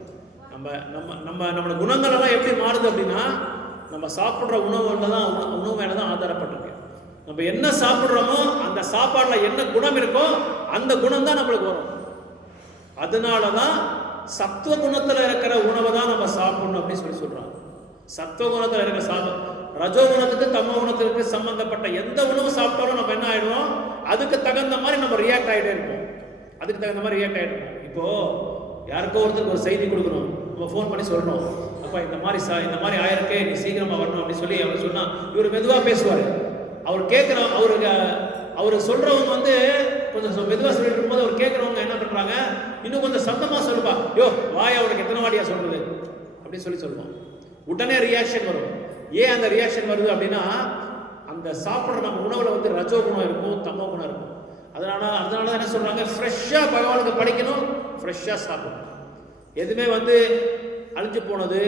நம்மளோட குணங்கள் எல்லாம் எப்படி மாறுது அப்படின்னா, நம்ம சாப்பிட்ற உணவு மேல தான் ஆதாரப்பட்டிருக்கு. நம்ம என்ன சாப்பிட்றோமோ அந்த சாப்பாடுல என்ன குணம் இருக்கோ அந்த குணம் தான் நம்மளுக்கு வரும். அதனாலதான் சத்துவ குணத்துல இருக்கிற உணவை தான் நம்ம சாப்பிடணும் அப்படின்னு சொல்லி சொல்றாங்க. சத்துவ குணத்துல இருக்கிற ரஜோ குணத்துக்கு தமோ குணத்துக்கு சம்பந்தப்பட்ட எந்த உணவு சாப்பிட்டாலும் நம்ம என்ன ஆயிடுவோம், அதுக்கு தகுந்த மாதிரி நம்ம ரியாக்ட் ஆகிட்டே இருப்போம். இப்போ யாருக்கோ ஒருத்தருக்கு ஒரு செய்தி கொடுக்கணும், நம்ம ஃபோன் பண்ணி சொல்லணும், அப்பா இந்த மாதிரி ஆயிருக்கே, நீ சீக்கிரமா வரணும் அப்படின்னு சொல்லி அவர் சொன்னா இவர் மெதுவா பேசுவாரு. அவர் சொல்றவங்க வந்து கொஞ்சம் மெதுவா சொல்லிட்டு இருக்கும்போது அவர் கேட்கறவங்க என்ன பண்றாங்க, இன்னும் கொஞ்சம் சத்தமா சொல்லுப்பா, யோ வாய் அவனுக்கு எத்தனை வாடியா சொல்றது அப்படின்னு சொல்லுவோம். உடனே ரியாக்ஷன் வரும். ஏன் அந்த ரியாக்ஷன் வருது அப்படின்னா, அந்த சாப்பிட்ற நம்ம உணவில் வந்து ரஜோ குணம் இருக்கும், தமோ குணம் இருக்கும். அதனால தான் என்ன சொல்கிறாங்க, ஃப்ரெஷ்ஷாக பகவானுக்கு படிக்கணும், ஃப்ரெஷ்ஷாக சாப்பிடணும். எதுவுமே வந்து அழிஞ்சு போனது,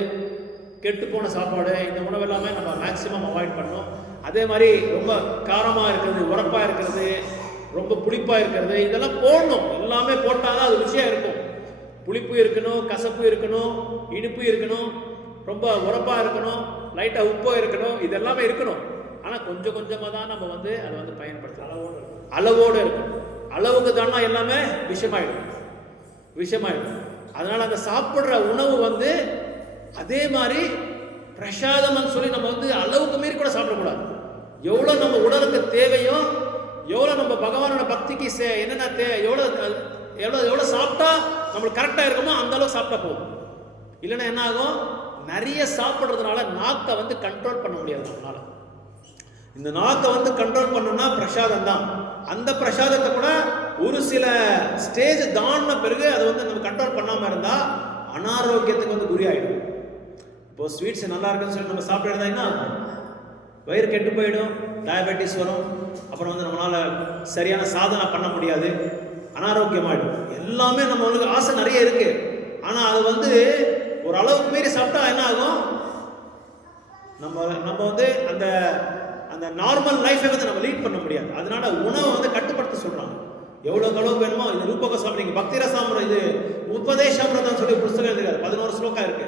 கெட்டு போன சாப்பாடு, இந்த உணவு எல்லாமே நம்ம மேக்ஸிமம் அவாய்ட் பண்ணணும். அதே மாதிரி ரொம்ப காரமாக இருக்கிறது, உரப்பாக இருக்கிறது, ரொம்ப புளிப்பாக இருக்கிறது, இதெல்லாம் போடணும். எல்லாமே போட்டால் தான் அது ருசியாக இருக்கும். புளிப்பு இருக்கணும், கசப்பு இருக்கணும், இனிப்பு இருக்கணும், ரொம்ப உரப்பாக இருக்கணும், லைட்டாக உப்பு இருக்கணும், இதெல்லாமே இருக்கணும். ஆனால் கொஞ்சம் கொஞ்சமாக தான் நம்ம வந்து அதை வந்து பயன்படுத்தலாம். அளவோடு இருக்கணும். அளவுக்கு தானா எல்லாமே விஷமாயிடும். அதனால் அந்த சாப்பிட்ற உணவு வந்து அதே மாதிரி பிரசாதம்னு சொல்லி நம்ம வந்து அளவுக்கு மீறி கூட சாப்பிடக்கூடாது. எவ்வளோ நம்ம உடலுக்கு தேவையோ, எவ்வளோ நம்ம பகவானோட பக்திக்கு என்னென்ன எவ்வளோ சாப்பிட்டா நம்மளுக்கு கரெக்டாக இருக்குமோ அந்த அளவுக்கு சாப்பிட்டா போதும். இல்லைன்னா என்ன ஆகும், நிறைய சாப்பிட்றதுனால நாக்கை வந்து கண்ட்ரோல் பண்ண முடியாது நம்மளால. இந்த நாக்கை வந்து கண்ட்ரோல் பண்ணணும்னா பிரசாதம் தான். அந்த பிரசாதத்தை கூட ஒரு சில ஸ்டேஜ் தாண்டின பிறகு அதை வந்து நம்ம கண்ட்ரோல் பண்ணாமல் இருந்தால் அனாரோக்கியத்துக்கு வந்து குறி ஆகிடும். இப்போ ஸ்வீட்ஸ் நல்லா இருக்குன்னு சொல்லி நம்ம சாப்பிட்டு என்ன ஆகும், வயிறு கெட்டு போயிடும், டயபெட்டிஸ் வரும், அப்புறம் வந்து நம்மளால் சரியான சாதனை பண்ண முடியாது, அனாரோக்கியமாயிடும். எல்லாமே நம்மளுக்கு ஆசை நிறைய இருக்கு, ஆனால் அது வந்து ஒரு அளவுக்கு மீறி சாப்பிட்டா என்ன ஆகும், நம்ம வந்து அந்த அந்த நார்மல் லைஃபை வந்து நம்ம லீட் பண்ண முடியாது. அதனால உணவை வந்து கட்டுப்படுத்த சொல்றாங்க. எவ்வளோக்கு அளவுக்கு வேணுமோ. இது ரூபக சாமி, நீங்கள் பக்தி ரசாமிரம், இது உபதேசாமிரதம் சொல்லி புஸ்தகம் எழுதுகிறார். 11 ஸ்லோகா இருக்கு.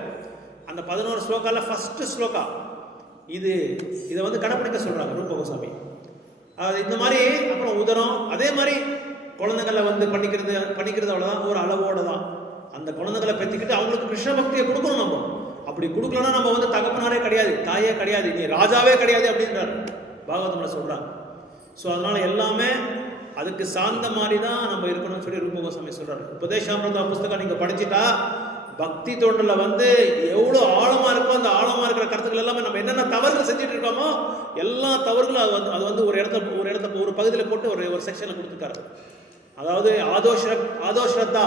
அந்த 11 ஸ்லோகால ஃபர்ஸ்ட் ஸ்லோகா இதை வந்து கடைப்பிடிக்க சொல்றாங்க ரூப கோசாமி. இந்த மாதிரி அப்புறம் உதரம், அதே மாதிரி குழந்தைங்களை வந்து பண்ணிக்கிறது அவ்வளோதான், ஒரு அளவோடு தான். அந்த குழந்தைகளை பெற்றுக்கிட்டு அவங்களுக்கு கிருஷ்ண பக்தியை கொடுக்கணும். நம்ம அப்படி கொடுக்கலன்னா நம்ம வந்து தகப்பனாரே கிடையாது, தாயே கிடையாது, நீ ராஜாவே கிடையாது அப்படின்றாரு பாகவதம்ல சொல்றாங்க. ஸோ அதனால எல்லாமே அதுக்கு சார்ந்த மாதிரி தான் நம்ம இருக்கணும்னு சொல்லி ரூப கோசாமி சொல்றாரு. உபதேசாமிரத புஸ்தகம் நீங்க படிச்சுட்டா பக்தி தொண்டில் வந்து எவ்வளோ ஆழமாக இருக்கோ, அந்த ஆழமாக இருக்கிற கருத்துக்கள் எல்லாமே நம்ம என்னென்ன தவறுகள் செஞ்சுட்டு இருக்கோமோ எல்லா தவறுகளும் அது வந்து ஒரு இடத்த ஒரு பகுதியில் போட்டு ஒரு செக்ஷனில் கொடுத்துருக்காரு. அதாவது ஆதோஷ்ரத்தா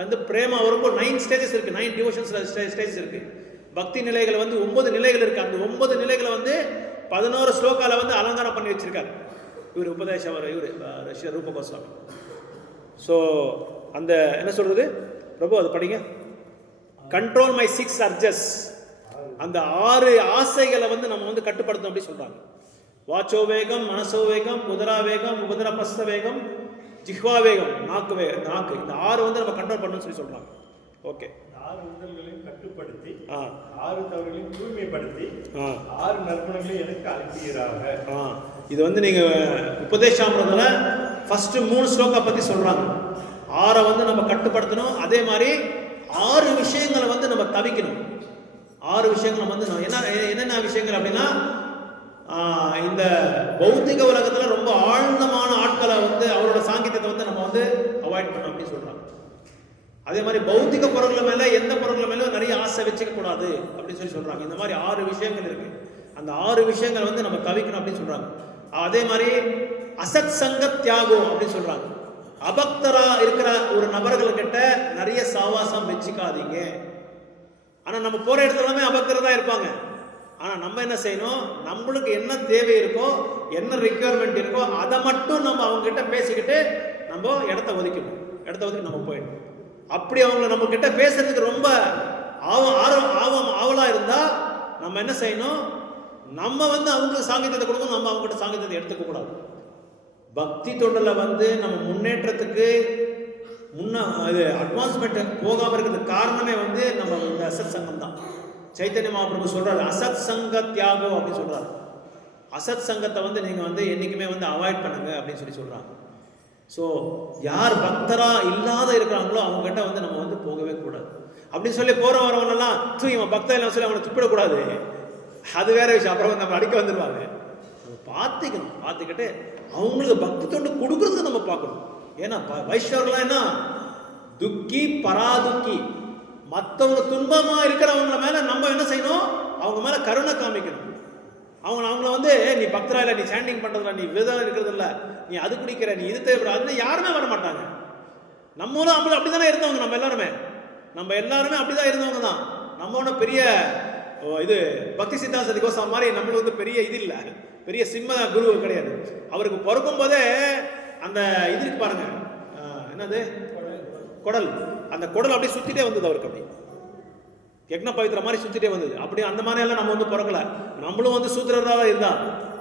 வந்து பிரேமா வரும்போது 9 ஸ்டேஜஸ் இருக்கு, 9 டிவோஷன்ஸ் ஸ்டேஜஸ் இருக்கு. பக்தி நிலைகள் வந்து 9 நிலைகள் இருக்கு. அந்த 9 நிலைகளை வந்து 11 ஸ்லோகால வந்து அலங்காரம் பண்ணி வச்சிருக்காரு இவர் இவர் ரூப கோஸ்வாமி. ஸோ அந்த என்ன சொல்றது பிரபு, அதை படிங்க. கண்ட்ரோல் மை 6 அர்ஜஸ், அந்த 6 ஆசைகளை வந்து நம்ம வந்து கட்டுப்படுத்தணும் அப்படி சொல்றாங்க. வாச்சோ வேகம், மனசோ வேகம், உதரா வேகம், உபதரபஸ்த வேகம், ஜிஹ்வா வேகம், நாக்கு இந்த 6 வந்து நம்ம கண்ட்ரோல் பண்ணணும்னு சொல்லி சொல்றாங்க. ஓகே, 6 உடல்களையும் கட்டுப்படுத்தி 6 தவறுகளையும் தூய்மைப்படுத்தி 6 நற்குணங்களையும் எனக்கு அனுப்புகிறாங்க. இது வந்து நீங்க உபதேசாமிரதத்துல ஃபர்ஸ்ட் 3 ஸ்லோகா பத்தி சொல்றாங்க. 6 வந்து நம்ம கட்டுப்படுத்தணும். அதே மாதிரி 6 விஷயங்களை வந்து நம்ம தவிக்கணும். 6 விஷயங்கள் வந்து என்னென்ன விஷயங்கள் அப்படின்னா, இந்த பௌத்திக உலகத்துல ரொம்ப ஆழ்ந்தமான ஆட்களை வந்து அவரோட சாங்கியத்தை வந்து நம்ம வந்து அவாய்ட் பண்ணணும் அப்படின்னு சொல்றாங்க. அதே மாதிரி பௌத்திக பொருள்கள் மேல எந்த பொருள்கள் மேல நிறைய ஆசை வச்சுக்க கூடாது அப்படின்னு சொல்லி சொல்றாங்க. இந்த மாதிரி 6 விஷயங்கள் இருக்கு. அந்த 6 விஷயங்கள் வந்து நம்ம தவிக்கணும் அப்படின்னு சொல்றாங்க. அதே மாதிரி அசத் சங்க தியாகம் அப்படின்னு சொல்றாங்க. அபக்தரா இருக்கிற ஒரு நபர்கள் கிட்ட நிறைய சாவாசம் வச்சுக்காதீங்க. ஆனா நம்ம போற இடத்துல எல்லாமே அபக்தரா தான் இருப்பாங்க. ஆனா நம்ம என்ன செய்யணும், நம்மளுக்கு என்ன தேவை இருக்கோ, என்ன ரிக்வயர்மெண்ட் இருக்கோ அதை மட்டும் நம்ம அவங்க கிட்ட பேசிக்கிட்டு நம்ம இடத்த ஒதுக்கி நம்ம போயிடணும். அப்படி அவங்க நம்ம கிட்ட பேசுறதுக்கு ரொம்ப ஆவலா இருந்தா நம்ம என்ன செய்யணும், நம்ம வந்து அவங்களுக்கு சாங்கியத்தை கொடுக்கணும், நம்ம அவங்க கிட்ட சாங்கியத்தை எடுத்துக்க கூடாது. பக்தி தொண்டில் வந்து நம்ம முன்னேற்றத்துக்கு இது அட்வான்ஸ்மெண்ட் போகாமல் இருக்கிறதுக்கு காரணமே வந்து நம்ம இந்த அசத் சங்கம் தான். சைத்தன்ய மகாபிரபு சொல்றாரு, அசத் சங்க தியாகம் அப்படின்னு சொல்றாரு. அசத் சங்கத்தை வந்து நீங்க வந்து என்னைக்குமே வந்து அவாய்ட் பண்ணுங்க அப்படின்னு சொல்லி சொல்றாங்க. ஸோ யார் பக்தரா இல்லாத இருக்கிறாங்களோ அவங்க கிட்ட வந்து நம்ம வந்து போகவே கூடாது. அப்படின்னு சொல்லி போற வரவனெல்லாம் இவன் பக்தா இல்லை சொல்லி அவனை துப்பிடக்கூடாது, அது வேற விஷயம். அப்புறம் நம்ம அடிக்க வந்துடுவாங்க. நம்ம பார்த்துக்கிட்டு அவங்களுக்கு பக்தி தொண்டு கொடுக்கறதுக்கு நம்ம பார்க்கணும். ஏன்னா வைஷ்ணவர்கள்லாம் என்ன, துக்கி பராதுக்கி, மற்றவங்க துன்பமா இருக்கிறவங்கள மேல நம்ம என்ன செய்யணும், அவங்க மேல கருணை காமிக்கணும். அவங்கள வந்து நீ பக்தரா இல்லை, நீ சாண்டிங் பண்றதில்ல, நீ விரதம் இருக்கிறது இல்லை, நீ அது குடிக்கிற, நீ இது தேவைப்பட, அதுல யாருமே வர மாட்டாங்க. நம்மளும் அப்படிதானே இருந்தவங்க. நம்ம எல்லாருமே அப்படிதான் இருந்தவங்க தான். நம்ம ஒன்றும் பெரிய இது பக்தி சித்தாந்த சதி கோஸ்வாமி மாதிரி நம்மளுக்கு வந்து பெரிய இது இல்லை, பெரிய சிம்ம குரு கிடையாது. அவருக்கு பிறக்கும் போதே அந்த இதுக்கு பாருங்க, என்னது குடல், அந்த குடல் அப்படியே சுத்திட்டே வந்தது அவருக்கு, அப்படி யக்ன பவித்திர மாதிரி சுத்திட்டே வந்தது. அப்படி அந்த மாதிரி எல்லாம் நம்ம வந்து பிறக்கல, நம்மளும் வந்து சூத்திரராக இருந்தா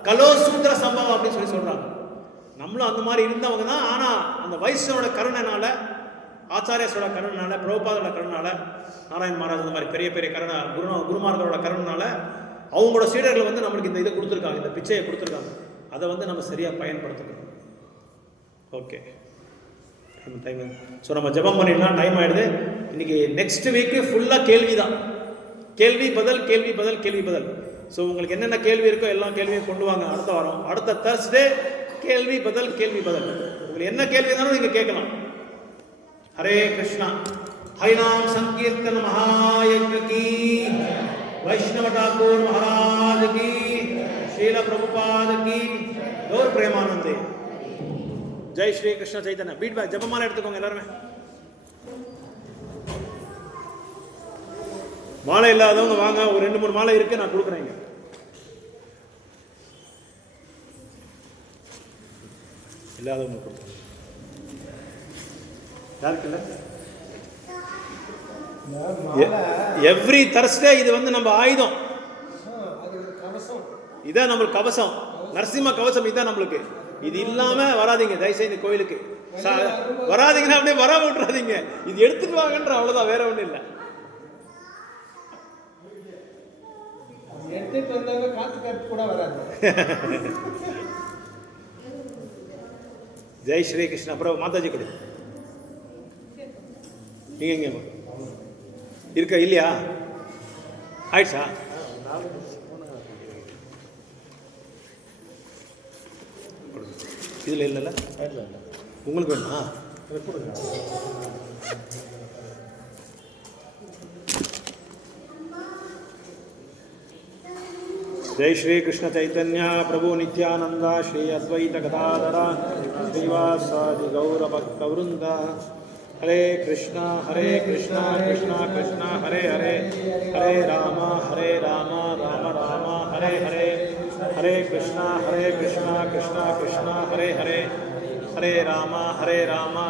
கலோ சூத்திர சம்பவம் அப்படின்னு சொல்லி சொல்றாங்க. நம்மளும் அந்த மாதிரி இருந்தவங்க தான். ஆனா அந்த வைஷ்ணவோட கருணைனால, ஆச்சாரியஸோட கருணைனால, பிரபுபாதோட கருணைனால, நாராயண மகாராஜ் இந்த மாதிரி பெரிய பெரிய கருணை குருமார்களோட கருணைனால அவங்களோட சீடர்கள் வந்து நம்மளுக்கு இந்த இதை கொடுத்துருக்காங்க, இந்த பிச்சையை கொடுத்துருக்காங்க. அதை வந்து நம்ம சரியா பயன்படுத்தணும். ஓகே, ஸோ நம்ம ஜெபம் பண்ணிடலாம், டைம் ஆயிடுது. இன்னைக்கு நெக்ஸ்ட் வீக்கு ஃபுல்லாக கேள்வி தான், கேள்வி பதில் கேள்வி பதில் கேள்வி பதில். ஸோ உங்களுக்கு என்னென்ன கேள்வி இருக்கோ எல்லா கேள்வியும் கொண்டு வாங்க. அடுத்த வாரம், அடுத்த தர்ஸ்டே கேள்வி பதில் கேள்வி பதில். உங்களுக்கு என்ன கேள்வி இருந்தாலும் நீங்கள் கேட்கலாம். ஹரே கிருஷ்ணா. ஹரிநாம் சங்கீர்த்தன மகாயஜ்ஞ கீ, வைஷ்ணவ ठाकुर महाराज की, शील प्रभुपाद की, गौर प्रेमानंदे. जय श्री कृष्ण चैतन्य. बीट बाय जपमाला எடுத்துக்கோங்க எல்லாரும். மாலை இல்லாதவங்க வாங்க, ஒரு 2-3 மாலை இருக்கு, நான் கொடுக்குறேன். இல்லாதவங்க கொடுக்குறேன். யாருக்கு இல்லை? எவ்ரி தர்ஸ்டே இது வந்து நம்ம ஆயுதம், இதான் நம்மளுக்கு கவசம், நரசிம்ம கவசம். இதான் நம்மளுக்கு. இது இல்லாம வராதிங்க தயவுசெய்து கோயிலுக்கு. வராதிங்கன்னா அப்படியே வராம விட்டுறாதீங்க. இது எடுத்துட்டு வாங்கன்ற அவ்வளவுதான், வேற ஒண்ணும் இல்லை. எடுத்துட்டு வந்தாங்க காத்து கூட வராது. ஜெய் ஸ்ரீ கிருஷ்ணா. அப்புறம் மாதாஜி கொடு. நீங்க எங்க இருக்க இல்லையா? ஆயிடுச்சா? இதுல இல்லைல்ல, உங்களுக்கு வேணுமா? जय श्री कृष्ण चैतन्य प्रभु नित्यानंद श्री अद्वैत गदाधर श्रीवासादि गौर भक्त वृंद. हरे कृष्णा कृष्णा कृष्णा हरे हरे, हरे राम राम राम हरे हरे, हरे कृष्णा कृष्णा कृष्णा हरे हरे, हरे राम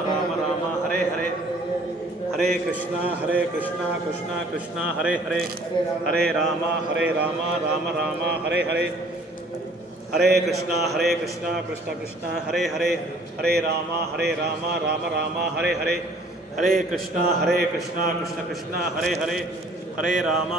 राम राम हरे हरे, हरे कृष्णा कृष्णा कृष्णा हरे हरे, हरे राम राम राम हरे हरे, हरे कृष्णा कृष्णा कृष्णा हरे हरे, हरे राम राम राम हरे हरे, हरे कृष्णा कृष्णा कृष्णा हरे हरे, हरे राम